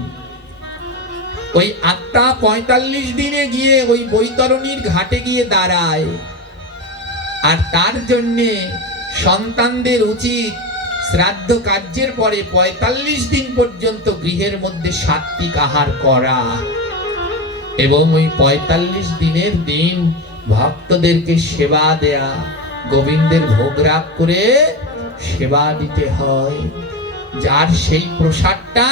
ওই আত্মা 45 দিনে গিয়ে ওই বৈতরণীর ঘাটে গিয়ে দাঁড়ায়। আর তার জন্যে সন্তানদের উচিত শ্রাদ্ধ কার্যের পরে 45 দিন পর্যন্ত গৃহের মধ্যে সাত্বিক আহার করা, এবং ওই 45 দিনের দিন ভক্তদেরকে সেবা দেয়া, গোবিন্দের ভোগ রাগ করে সেবা দিতে হয়। যার সেই প্রসাদটা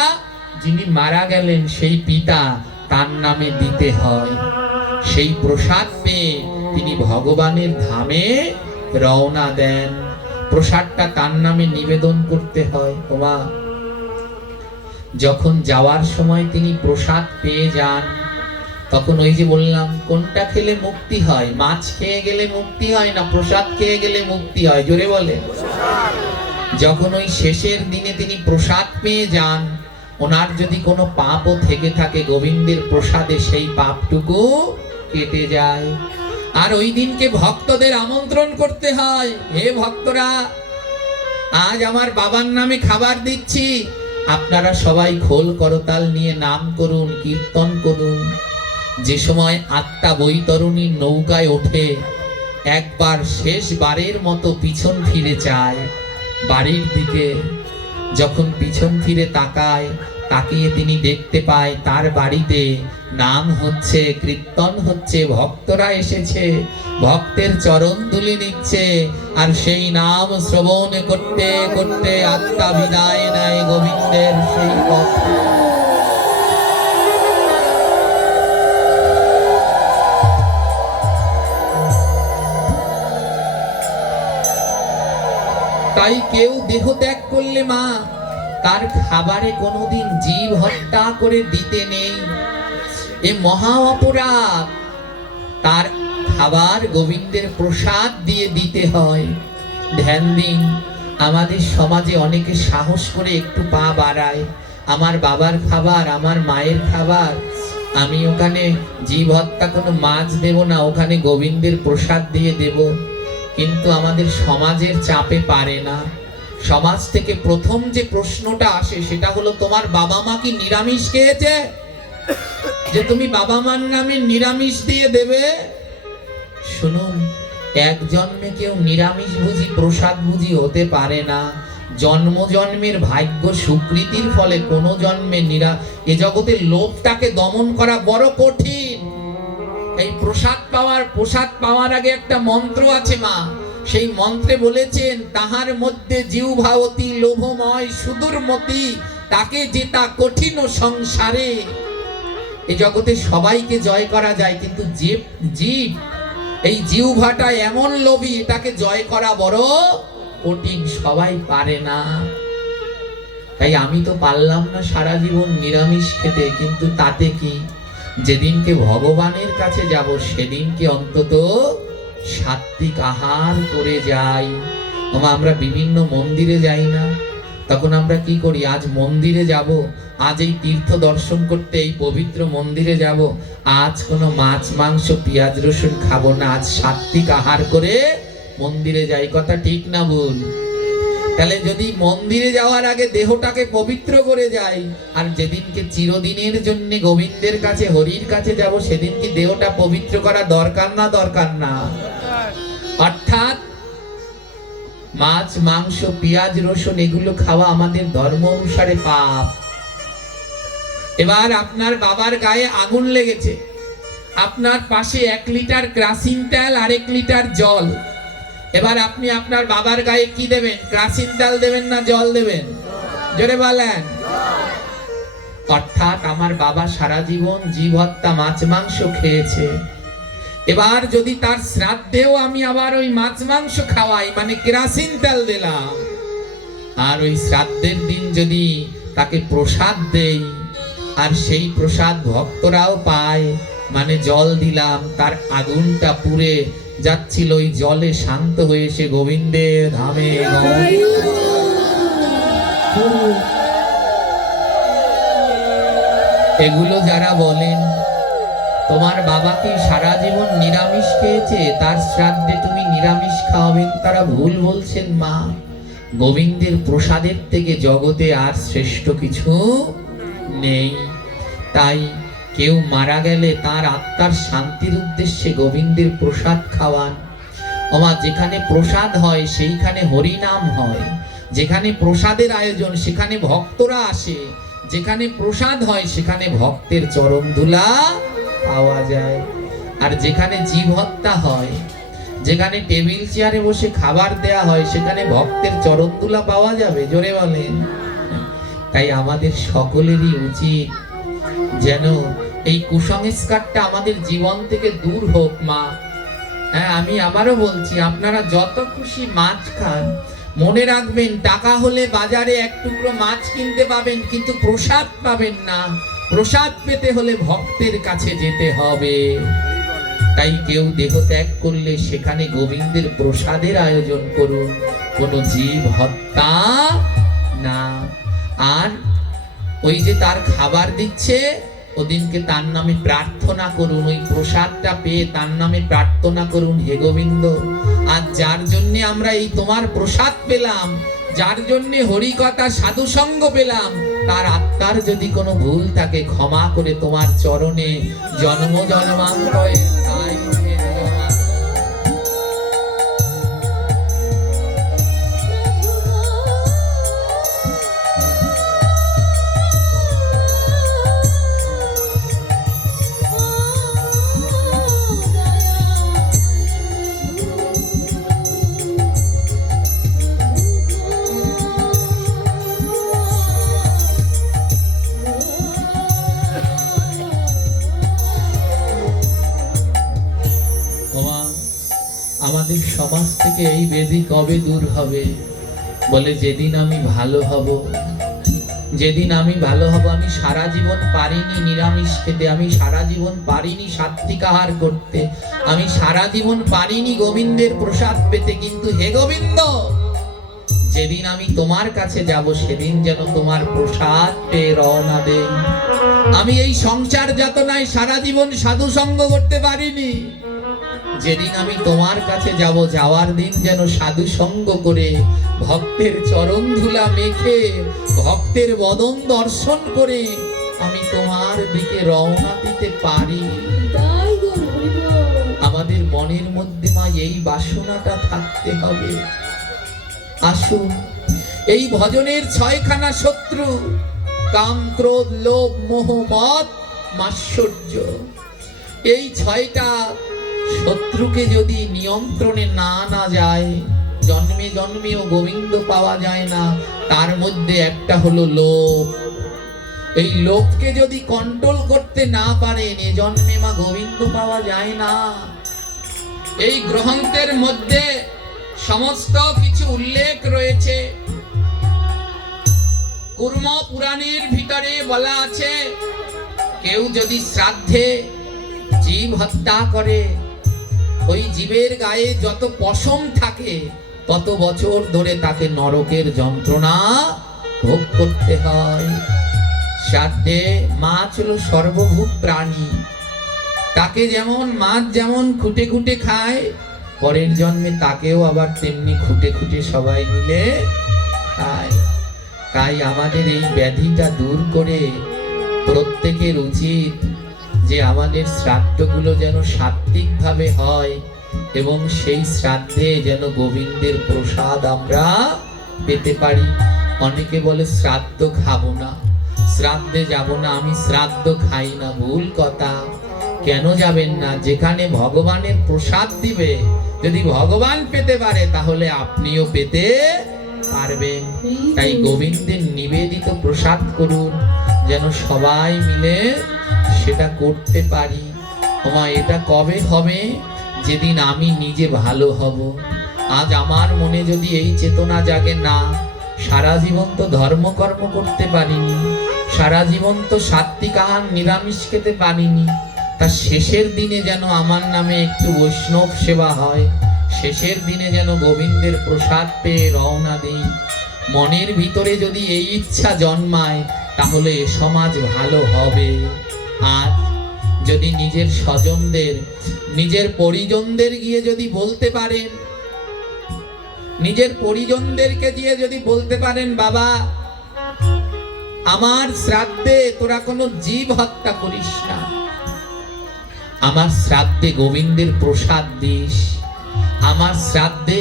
যিনি মারা গেলেন সেই পিতা, তার নামে দিতে হয়। সেই প্রসাদ পেয়ে তিনি ভগবানের ধামে রওনা দেন। প্রসাদটা তার নামে নিবেদন করতে হয়। ওমা, যখন যাওয়ার সময় তিনি প্রসাদ পেয়ে যান, তখন ওই যে বললাম কোনটা খেলে মুক্তি হয়? মাছ খেয়ে গেলে মুক্তি হয় না প্রসাদ খেয়ে গেলে মুক্তি হয়? জোরে বলে। যখন ওই শেষের দিনে তিনি প্রসাদ পেয়ে যান, ওনার যদি কোনো পাপও থেকে থাকে গোবিন্দের প্রসাদে সেই পাপটুকু কেটে যায়। আর ওই দিনকে ভক্তদের আমন্ত্রণ করতে হয়, হে ভক্তরা, আজ আমার বাবার নামে খাবার দিচ্ছি, আপনারা সবাই খোল করতাল নিয়ে নাম করুন, কীর্তন করুন। যে সময় আত্মা বৈতরণীর নৌকায় ওঠে, একবার শেষবারের মতো পিছন ফিরে চায় বাড়ির দিকে। যখন পিছন ফিরে তাকায়, তাকিয়ে তিনি দেখতে পায় তার বাড়িতে নাম হচ্ছে, কীর্তন হচ্ছে, ভক্তরা এসেছে, ভক্তের চরণ তুলে নিচ্ছে। আর সেই নাম শ্রবণ করতে করতে আত্মা বিদায় নেয় গোবিন্দের সেই পথে। তাই কেউ দেহ ত্যাগ করলে মা, তার খাবারে কোনোদিন জীব হত্যা করে দিতে নেই, এ মহা অপরাধ। তার খাবার গোবিন্দের প্রসাদ দিয়ে দিতে হয়। ধ্যান দিন, আমাদের সমাজে অনেকে সাহস করে একটু পা বাড়ায়, আমার বাবার খাবার, আমার মায়ের খাবার, আমি ওখানে জীব হত্যা কোনো মাছ দেব না, ওখানে গোবিন্দের প্রসাদ দিয়ে দেব। কিন্তু আমাদের সমাজের চাপে পারে না। সমাজ থেকে প্রথম যে প্রশ্নটা আসে সেটা হলো, তোমার বাবা মা কি নিরামিষ খেয়েছে যে তুমি বাবা মার নামে নিরামিষ দিয়ে দেবে? শুনুন, এক জন্মে কেউ নিরামিষ ভুজি প্রসাদ ভুজি হতে পারে না। জন্ম জন্মের ভাগ্য সুকৃতির ফলে কোন জন্মে এ জগতে লোভটাকে দমন করা বড় কঠিন। এই প্রসাদ পাওয়ার আগে একটা মন্ত্র আছে মা, সেই মন্ত্রে বলেছেন, তাহার মধ্যে জিহ্বা অতি লোভময় সুদূরমতি, তাকে জেতা কঠিন সংসারে। এই জগতে সবাইকে জয় করা যায়, কিন্তু জীব এই জিহ্বাটা এমন লোভী, এটাকে জয় করা বড় কঠিন, সবাই পারে না। তাই আমি তো পারলাম না সারা জীবন নিরামিষ খেতে, কিন্তু তাতে কি, যেদিনকে ভগবানের কাছে যাব সেদিনকে অন্তত সাত্বিক আহার করে যাই। আমরা বিভিন্ন মন্দিরে যাই না, তখন আমরা কি করি? আজ মন্দিরে যাব, আজ এই তীর্থ দর্শন করতে এই পবিত্র মন্দিরে যাব, আজ কোনো মাছ মাংস পেঁয়াজ রসুন খাবো না, আজ সাত্বিক আহার করে মন্দিরে যাই। কথা ঠিক না ভুল? তাহলে যদি মন্দিরে যাওয়ার আগে দেহটাকে পবিত্র করে যাই, আর যেদিনকে চিরদিনের জন্য গোবিন্দের কাছে হরির কাছে যাব, সেদিন কি দেহটা পবিত্র করা দরকার না দরকার না? অর্থাৎ মাছ মাংস পেঁয়াজ রসুন এগুলো খাওয়া আমাদের ধর্ম অনুসারে পাপ। এবার আপনার বাবার গায়ে আগুন লেগেছে, আপনার পাশে 1 লিটার কেরোসিন তেল আর 1 লিটার জল। এবার আপনি আপনার বাবার গায়ে কি দেবেন? কেরোসিন তেল দেবেন না জল দেবেন? জোরে বলেন। অর্থাৎ আমার বাবা সারা জীবন জীব হত্যা মাছ মাংস খেয়েছে, এবার যদি তার শ্রাদ্ধেও আমি আবার ওই মাছ মাংস খাওয়াই, মানে কেরোসিন তেল দিলাম, আর ওই শ্রাদ্ধের দিন যদি তাকে প্রসাদ দেই, আর সেই প্রসাদ ভক্তরাও পায়, মানে জল দিলাম, তার আগুনটা পুড়ে যাচ্ছিল ওই জলে শান্ত হয়ে সে গোবিন্দের ধামে এগুলো যারা বলেন তোমার বাবা কি সারা জীবন নিরামিষ খেয়েছে, তার শ্রাদ্ধে তুমি নিরামিষ খাওয়াবেন, তারা ভুল বলছেন মা। গোবিন্দের প্রসাদের থেকে জগতে আর শ্রেষ্ঠ কিছু নেই। তাই কেউ মারা গেলে তার আত্মার শান্তির উদ্দেশ্যে গোবিন্দের প্রসাদ খাওয়ান। ওমা, যেখানে প্রসাদ হয় সেইখানে হরিনাম হয়, যেখানে প্রসাদের আয়োজন সেখানে ভক্তরা আসে, যেখানে প্রসাদ হয় সেখানে ভক্তের চরণ ধুলা পাওয়া যায়। আর যেখানে জীব হত্যা হয়, যেখানে টেবিল চেয়ারে বসে খাবার দেয়া হয়, সেখানে ভক্তের চরণ ধুলা পাওয়া যাবে? জোরে বলেন। তাই আমাদের সকলেরই উচিত যেন এই কুসংস্কারটা আমাদের জীবন থেকে দূর হোক মা। হ্যাঁ, আমি আবারও বলছি, আপনারা যত খুশি মাছ খান, মনে রাখবেন টাকা হলে বাজারে এক টুকরো মাছ কিনতে পাবেন, কিন্তু প্রসাদ পাবেন না। প্রসাদ পেতে হলে ভক্তের কাছে যেতে হবে। তাই কেউ দেহ ত্যাগ করলে সেখানে গোবিন্দের প্রসাদের আয়োজন করুন, কোনো জীব হত্যা না। আর ওই যে তার খাবার দিচ্ছে, ওদিনকে তার নামে প্রার্থনা করুন, ওই প্রসাদটা পেয়ে তার নামে প্রার্থনা করুন, হে গোবিন্দ, আর যার জন্য আমরা এই তোমার প্রসাদ পেলাম, যার জন্য হরিকথা সাধু সঙ্গ পেলাম, তার আত্মার যদি কোনো ভুল থাকে ক্ষমা করে তোমার চরণে জন্ম জন্মান্তরে আমাদের সমাজ থেকে এই ব্যাধি কবে দূর হবে? বলে যেদিন আমি ভালো হব, যেদিন আমি ভালো হব। আমি সারা জীবন পারিনি নিরামিষ খেতে, আমি সারা জীবন পারিনি সাত্বিক আহার করতে, আমি সারা জীবন পারিনি গোবিন্দের প্রসাদ পেতে, কিন্তু হে গোবিন্দ, যেদিন আমি তোমার কাছে যাব সেদিন যেন তোমার প্রসাদ পেয়ে রওনা দেই। আমি এই সংসার যাতনায় সারা জীবন সাধু সঙ্গ করতে পারিনি, যেদিন আমি তোমার কাছে যাব, যাওয়ার দিন যেন সাধু সঙ্গ করে ভক্তের চরণ ধুলা মেখে ভক্তের বদন দর্শন করে আমি তোমার দিকে রওনা দিতে পারি। আমাদের মনের মধ্যে মা এই বাসনাটা থাকতে হবে। আসুন, এই ভজনের ছয়খানা শত্রু, কাম, ক্রোধ, লোভ, মোহ, মদ, মাৎসর্য, এই ছয়টা শত্রুকে যদি নিয়ন্ত্রণে না আনা যায়, জন্মে জন্মেও গোবিন্দ পাওয়া যায় না। তার মধ্যে একটা হলো লোভ। এই লোভকে যদি কন্ট্রোল করতে না পারেন, এ জন্মে মা গোবিন্দ পাওয়া যায় না। এই গ্রন্থের মধ্যে সমস্ত কিছু উল্লেখ রয়েছে। কুর্ম পুরাণের ভিতরে বলা আছে, কেউ যদি শ্রাদ্ধে জীব হত্যা করে, ওই জীবের গায়ে যত পশম থাকে তত বছর ধরে তাকে নরকের যন্ত্রণা ভোগ করতে হয়। শ্রাদ্ধে মাছ হলো সর্বভূত প্রাণী, তাকে যেমন মাছ যেমন খুঁটে খুঁটে খায়, পরের জন্মে তাকেও আবার তেমনি খুঁটে খুঁটে সবাই মিলে খায়। তাই আমাদের এই ব্যাধিটা দূর করে প্রত্যেকের উচিত যে আমাদের শ্রাদ্ধগুলো যেন সাত্বিক ভাবে হয়, এবং সেই শ্রাদ্ধে যেন গোবিন্দের প্রসাদ আমরা পেতে পারি। অনেকে বলে শ্রাদ্ধ খাবো না, শ্রাদ্ধে যাব না, আমি শ্রাদ্ধ খাই না। ভুল কথা। কেন যাবেন না? যেখানে ভগবানের প্রসাদ দিবে, যদি ভগবান পেতে পারে তাহলে আপনিও পেতে পারবেন। তাই গোবিন্দের নিবেদিত প্রসাদ করুন, যেন সবাই মিলে সেটা করতে পারি। ওমা, এটা কবে হবে? যেদিন আমি নিজে ভালো হব। আজ আমার মনে যদি এই চেতনা জাগে না, সারা জীবন তো ধর্মকর্ম করতে পারিনি, সারা জীবন তো সাত্বিক আহার নিরামিষ খেতে পারিনি, তা শেষের দিনে যেন আমার নামে একটু বৈষ্ণব সেবা হয়, শেষের দিনে যেন গোবিন্দের প্রসাদ পেয়ে রওনা দিই। মনের ভিতরে যদি এই ইচ্ছা জন্মায় তাহলে সমাজ ভালো হবে। আর যদি নিজের স্বজনদের, নিজের পরিজনদের গিয়ে যদি বলতে পারেন, নিজের পরিজনদেরকে গিয়ে যদি বলতে পারেন, বাবা আমার শ্রাদ্ধে তোরা কোনো জীব হত্যা করিস না, আমার শ্রাদ্ধে গোবিন্দের প্রসাদ দিস, আমার শ্রাদ্ধে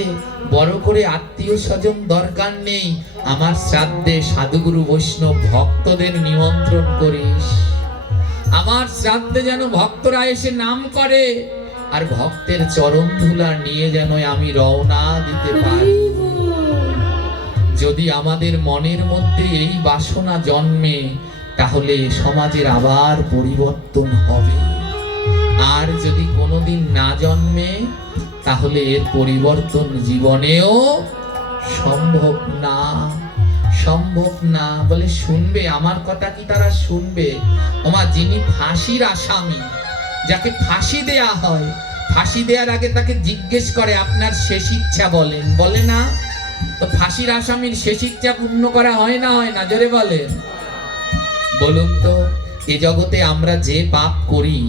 বড় করে আত্মীয় স্বজন দরকার নেই, আমার শ্রাদ্ধে সাধুগুরু বৈষ্ণব ভক্তদের নিমন্ত্রণ করিস, আমার শ্রাদ্ধে যেন ভক্তরা এসে নাম করে, আর ভক্তের চরণ ধুলা নিয়ে যেন আমি রওনা দিতে পারি। যদি আমাদের মনের মধ্যে এই বাসনা জন্মে তাহলে সমাজের আবার পরিবর্তন হবে। আর যদি কোনোদিন না জন্মে তাহলে এর পরিবর্তন জীবনেও সম্ভব না, সম্ভব না। বলে শুনবে আমার কথা কি তারা শুনবে? ওমা, যিনি ফাঁসির আসামি, যাকে ফাঁসি দেয়া হয়, ফাঁসি দেওয়ার আগে তাকে জিজ্ঞেস করে আপনার শেষ ইচ্ছা বলেন, বলে না? তো ফাঁসির আসামির শেষ ইচ্ছা পূর্ণ করা হয় না, হয় না? জোরে বলেন। বলুন তো, এ জগতে আমরা যে পাপ করি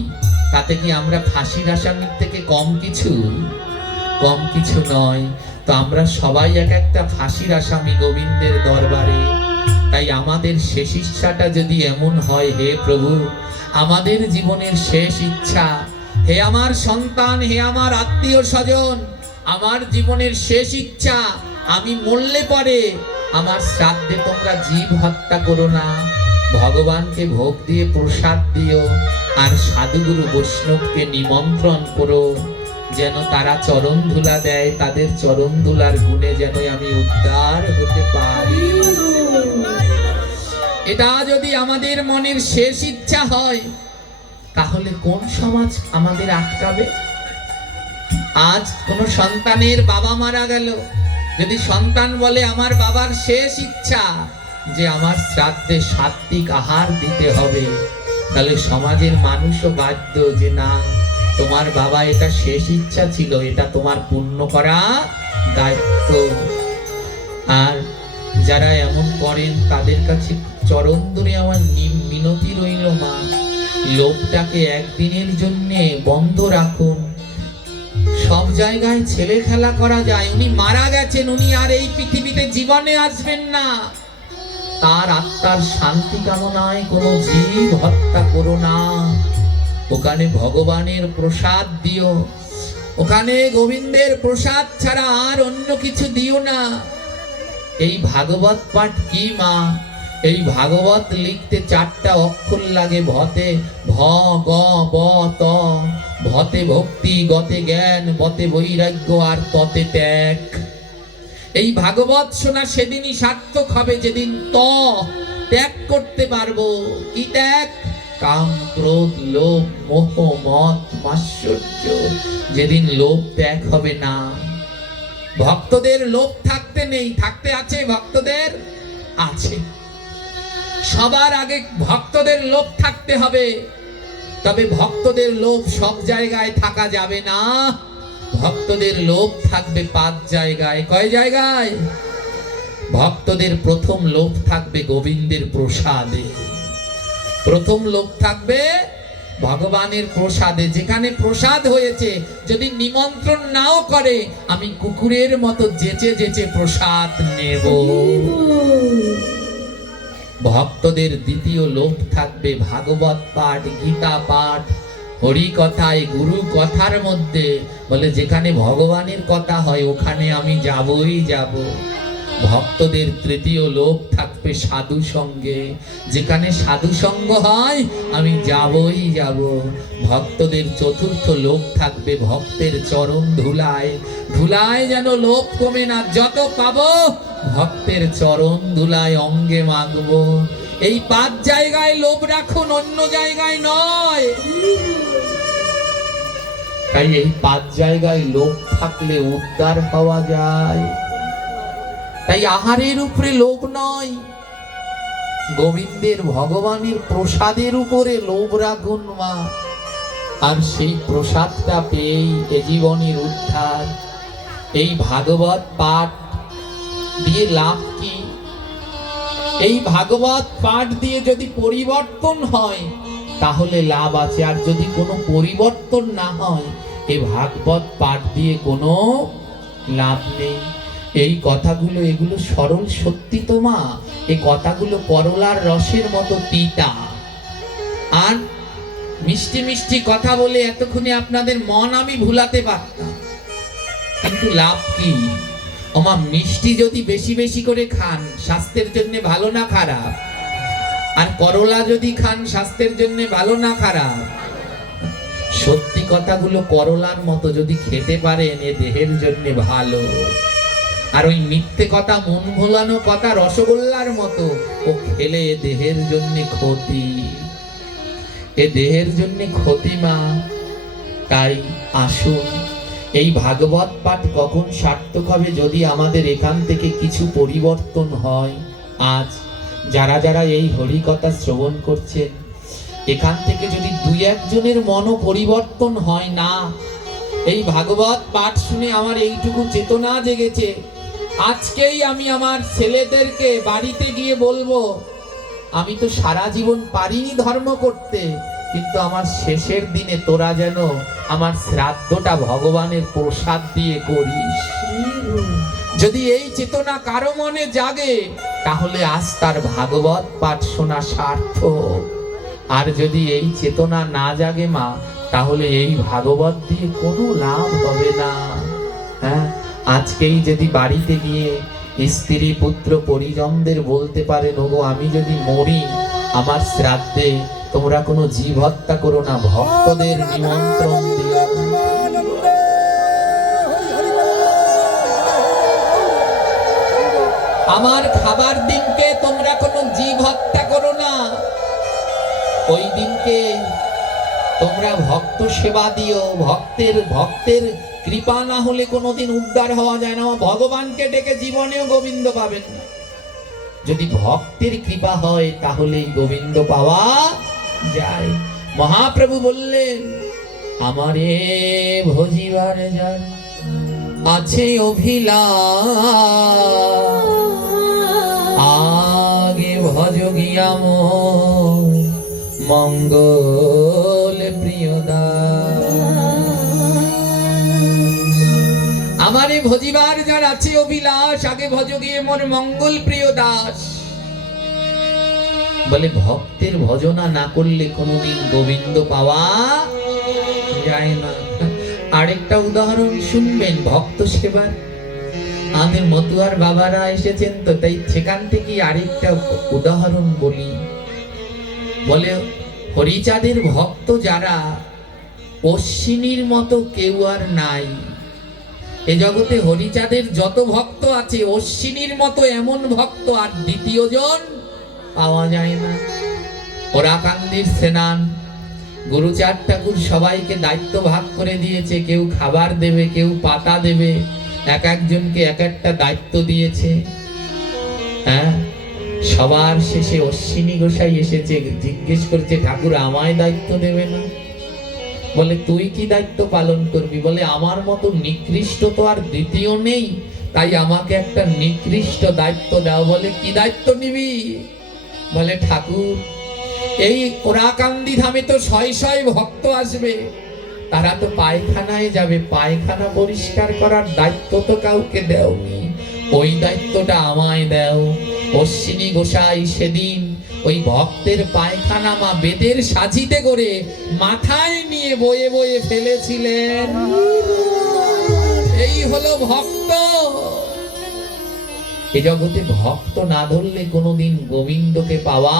তাতে কি আমরা ফাঁসির আসামির থেকে কম কিছু? কম কিছু নয়। তো আমরা সবাই এক একটা ফাঁসির আসামি গোবিন্দের দরবারে। তাই আমাদের শেষ ইচ্ছাটা যদি এমন হয়, হে প্রভু আমাদের জীবনের শেষ ইচ্ছা, হে আমার সন্তান, হে আমার আত্মীয় স্বজন, আমার জীবনের শেষ ইচ্ছা আমি মরলে পরে আমার শ্রাদ্ধে তোমরা জীব হত্যা করো না, ভগবানকে ভোগ দিয়ে প্রসাদ দিও, আর সাধুগুরু বৈষ্ণবকে নিমন্ত্রণ করো, যেন তারা চরণ ধুলা দেয়, তাদের চরণ ধুলার গুণে যেন আমি উদ্ধার হতে পারি। এটা যদি আমাদের মনের শেষ ইচ্ছা হয় তাহলে কোন সমাজ আমাদের আটকাবে? আজ কোন সন্তানের বাবা মারা গেল, যদি সন্তান বলে আমার বাবার শেষ ইচ্ছা যে আমার শ্রাদ্ধে সাত্বিক আহার দিতে হবে, তাহলে সমাজের মানুষও বাধ্য যে না, তোমার বাবা এটা শেষ ইচ্ছা ছিল, এটা তোমার পূর্ণ করা দায়িত্ব। আর যারা এমন করেন তাদের কাছে চরণ ধরে আমার মিনতি রইল, মা লোভটাকে একদিনের জন্য বন্ধ রাখুন। সব জায়গায় ছেলে খেলা করা যায়, উনি মারা গেছেন, উনি আর এই পৃথিবীতে জীবনে আসবেন না, তার আত্মার শান্তি কামনায় কোনো জীব হত্যা করো না। ওখানে ভগবানের প্রসাদ দিও, ওখানে গোবিন্দের প্রসাদ ছাড়া আর অন্য কিছু দিও না। এই ভাগবত পাঠ কি মা? এই ভাগবত লিখতে 4টা অক্ষর লাগে, ভতে ভ গ ব ত। ভতে ভক্তি, গতে জ্ঞান, বতে বৈরাগ্য, আর ততে ত্যাগ। এই ভাগবত শোনা সেদিনই সার্থক হবে যেদিন ত্যাগ করতে পারবো। কি ত্যাগ? কাম, ক্রোধ, লোভ, মোহ, মদ, মাৎসর্য। যেদিন লোভ ত্যাগ হবে না। ভক্তদের লোভ থাকতে নেই, থাকতে আছে, ভক্তদের আছে। সবার আগে ভক্তদের লোভ থাকতে হবে। তবে ভক্তদের লোভ সব জায়গায় থাকা যাবে না। ভক্তদের লোভ থাকবে 5 জায়গায়। কয় জায়গায়? ভক্তদের প্রথম লোভ থাকবে গোবিন্দের প্রসাদে। প্রথম লোভ থাকবে ভগবানের প্রসাদে। যেখানে প্রসাদ হয়েছে যদি নিমন্ত্রণ নাও করে, আমি কুকুরের মতো যেচে যেচে প্রসাদ নেব। ভক্তদের দ্বিতীয় লোভ থাকবে ভাগবত পাঠ, গীতা পাঠ, হরি কথায়, গুরু কথার মধ্যে। বলে যেখানে ভগবানের কথা হয় ওখানে আমি যাবই যাব। ভক্তদের তৃতীয় লোভ থাকবে সাধু সঙ্গে। যেখানে সাধু সঙ্গ হয় আমি যাবই যাব। ভক্তদের চতুর্থ লোভ থাকবে ভক্তের চরণ ধুলায়। ধুলায় যেন লোভ কমে না, যত পাবো ভক্তের চরণ ধুলায় অঙ্গে মাগবো। এই 5 জায়গায় লোভ রাখুন, অন্য জায়গায় নয়। তাই এই 5 জায়গায় লোভ থাকলে উদ্ধার হওয়া যায়। তাই আহারের উপরে লোভ নয়, গোবিন্দের ভগবানের প্রসাদের উপরে লোভ রাখুন মা। আর সেই প্রসাদটা পেয়েই এ জীবনের উদ্ধার। এই ভাগবত পাঠ দিয়ে লাভ কি? এই ভাগবত পাঠ দিয়ে যদি পরিবর্তন হয় তাহলে লাভ আছে, আর যদি কোনো পরিবর্তন না হয় এই ভাগবত পাঠ দিয়ে কোনো লাভ নেই। এই কথাগুলো, এগুলো সরল সত্যি তো মা। এই কথাগুলো করলার রসের মতো তিতা, আর মিষ্টি মিষ্টি কথা বলে এতক্ষণে আপনাদের মন আমি ভুলাতে পারতাম, কিন্তু লাভ কি? ওমা, মিষ্টি যদি বেশি বেশি করে খান স্বাস্থ্যের জন্য ভালো না খারাপ? আর করলা যদি খান স্বাস্থ্যের জন্য ভালো না খারাপ? সত্যি কথাগুলো করলার মতো যদি খেতে পারেন এ দেহের জন্য ভালো। আর ওই মিথ্যে কথা, মন ভোলানো কথা রসগোল্লার মতো, ও খেলে এ দেহের জন্য ক্ষতি, এ দেহের জন্য ক্ষতি মা। তাই আসুন, এই ভাগবত পাঠ কখন সার্থক হবে? যদি আমাদের এখান থেকে কিছু পরিবর্তন হয়। আজ যারা যারা এই হরি কথা শ্রবণ করছেন, এখান থেকে যদি দুই একজনের মনও পরিবর্তন হয় না, এই ভাগবত পাঠ শুনে আমার এইটুকু চেতনা জেগেছে, আজকেই আমি আমার ছেলেদেরকে বাড়িতে গিয়ে বলবো, আমি তো সারা জীবন পারিনি ধর্ম করতে, কিন্তু আমার শেষের দিনে তোরা যেন আমার শ্রাদ্ধটা ভগবানের প্রসাদ দিয়ে করিস। যদি এই চেতনা কারো মনে জাগে তাহলে আজ তার ভাগবত পাঠ শোনা সার্থক। আর যদি এই চেতনা না জাগে মা, তাহলে এই ভাগবত দিয়ে কোনো লাভ হবে না। হ্যাঁ, আজকেই যদি বাড়িতে গিয়ে স্ত্রী পুত্র পরিজনদের বলতে পারেন, ওগো আমি যদি মরি আমার শ্রাদ্ধে তোমরা কোনো জীব হত্যা করো না, ভক্তদের নিমন্ত্রণ দিও। আমার খাবার দিনকে তোমরা কোনো জীব হত্যা করো না, ওই দিনকে তোমরা ভক্ত সেবা দিও। ভক্তের কৃপা না হলে কোনোদিন উদ্ধার হওয়া যায় না। ভগবানকে ডেকে জীবনেও গোবিন্দ পাবেন না। যদি ভক্তের কৃপা হয় তাহলেই গোবিন্দ পাওয়া যায়। মহাপ্রভু বললেন, আমারে ভজিবার যার আছে অভিলাষ, আগে ভজ গিয়া মঙ্গল প্রিয় দাস। আমারে ভজিবার যার আছে অভিলাষ, আগে ভজ গিয়ে মোর মঙ্গল প্রিয় দাস। বলে ভক্তের ভজনা না করলে কোনোদিন গোবিন্দ পাওয়া যায় না। আরেকটা উদাহরণ শুনবেন ভক্ত সেবার। আমাদের মতুয়ার বাবারা এসেছেন তো, তাই সেখান থেকে আরেকটা উদাহরণ বলি। বলে হরিচাঁদের ভক্ত যারা, অশ্বিনীর মতো কেউ আর নাই এ জগতে। হরিচাঁদের যত ভক্ত আছে, অশ্বিনীর মতো এমন ভক্ত আর দ্বিতীয় জন পাওয়া যায় না। ওরাকান্দির স্নান, গুরুচাঁদ ঠাকুর সবাইকে দায়িত্ব ভাগ করে দিয়েছে, কেউ খাবার দেবে, কেউ পাতা দেবে, এক একজনকে এক একটা দায়িত্ব দিয়েছে। হ্যাঁ, সবার শেষে অশ্বিনী গোসাই এসেছে, জিজ্ঞেস করছে, ঠাকুর আমায় দায়িত্ব দেবে না? বলে তুই কি দায়িত্ব পালন করবি? বলে আমার মতো নিকৃষ্ট তো আর দ্বিতীয় নেই, তাই আমাকে একটা নিকৃষ্ট দায়িত্ব দাও। বলে কি দায়িত্ব নিবি? বলে ঠাকুর, এই ওরাকান্দি ধামে তো শয় শয় ভক্ত আসবে, তারা তো পায়খানায় যাবে, পায়খানা পরিষ্কার করার দায়িত্ব তো কাউকে দেওনি, ওই দায়িত্বটা আমায় দাও। অশ্বিনী গোসাই সেদিন ওই ভক্তের পায়খানা মা বেদের সাজিতে করে মাথায় নিয়ে বয়ে বয়ে ফেলেছিলেন। এই হলো ভক্ত। এ জগতে ভক্ত না ধরলে কোনোদিন গোবিন্দকে পাওয়া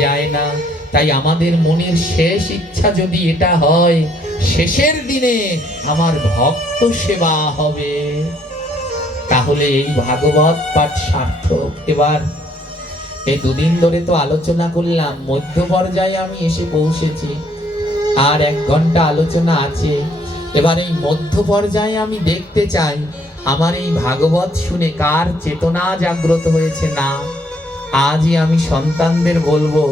যায় না। তাই আমাদের মনের শেষ ইচ্ছা যদি এটা হয়, শেষের দিনে আমার ভক্ত সেবা হবে, তাহলে এই ভাগবত পাঠ সার্থক। এবার এই দুদিন ধরে তো আলোচনা করলাম, মধ্য পর্যায়ে আমি এসে পৌঁছেছি, আর 1 ঘন্টা আলোচনা আছে। এবার এই মধ্য পর্যায়ে আমি দেখতে চাই আমার এই ভাগবত শুনে কার চেতনা জাগ্রত হয়েছে। না, আজই আমি সন্তানদের বলবো,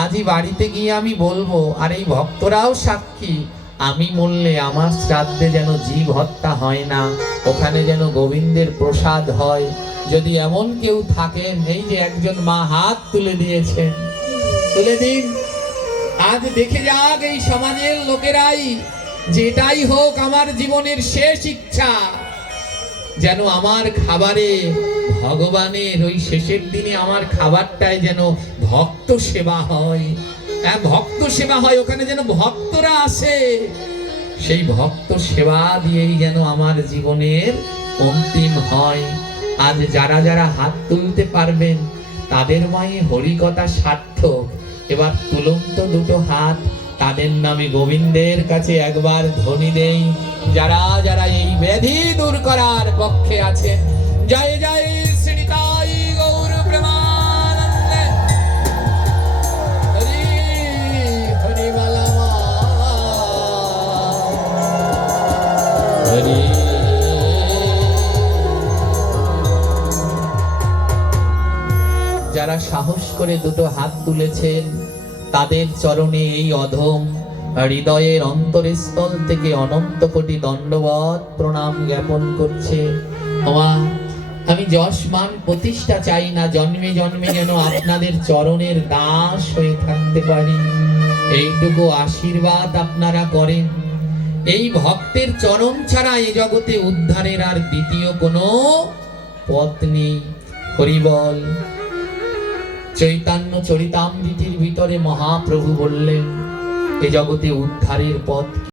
আজই বাড়িতে গিয়ে আমি বলবো, আর এই ভক্তরাও সাক্ষী, আমি মরলে আমার শ্রাদ্ধে যেন জীব হত্যা হয় না, ওখানে যেন গোবিন্দের প্রসাদ হয়। যদি এমন কেউ থাকেন, এই যে একজন মা হাত তুলে দিয়েছেন, তুলে দিন। আজ দেখে যাক এই সমাজের লোকেরাই, যেটাই হোক আমার জীবনের শেষ ইচ্ছা যেন আমার খাবারে ভগবানের ওই শেষের দিনে আমার খাবারটায় যেন ভক্ত সেবা হয়। ভক্ত সেবা হয়, ওখানে যেন ভক্তরা আসে, সেই ভক্ত সেবা দিয়েই যেন আমার জীবনের অন্তিম হয়। আজ যারা যারা হাত তুলতে পারবেন তাদের মাই হরিকথা সার্থক। এবার তুলুন তো দুটো হাত, তাদের নামে গোবিন্দের কাছে একবার ধ্বনি দেই, যারা যারা এই ব্যাধি দূর করার পক্ষে আছেন। জয় জয় শ্রী নিতাই গৌর প্রেমানন্দে। হরি হরি মালা হরি। যারা সাহস করে দুটো হাত তুলেছেন তাদের চরণে এই অধম হৃদয়ের অন্তরস্থল থেকে অনন্ত কোটি দণ্ডবত প্রণাম জ্ঞাপন করছে। আমি যশমান প্রতিষ্ঠা চাই না, জন্মে জন্মে যেন আপনাদের চরণের দাস হয়ে থাকতে পারি, এইটুকু আশীর্বাদ আপনারা করেন। এই ভক্তের চরণ ছাড়া এই জগতে উদ্ধারের আর দ্বিতীয় কোনো পথ নেই। হরিবল। চৈতন্য চরিতামৃতির ভিতরে মহাপ্রভু বললেন এ জগতে উদ্ধারের পথ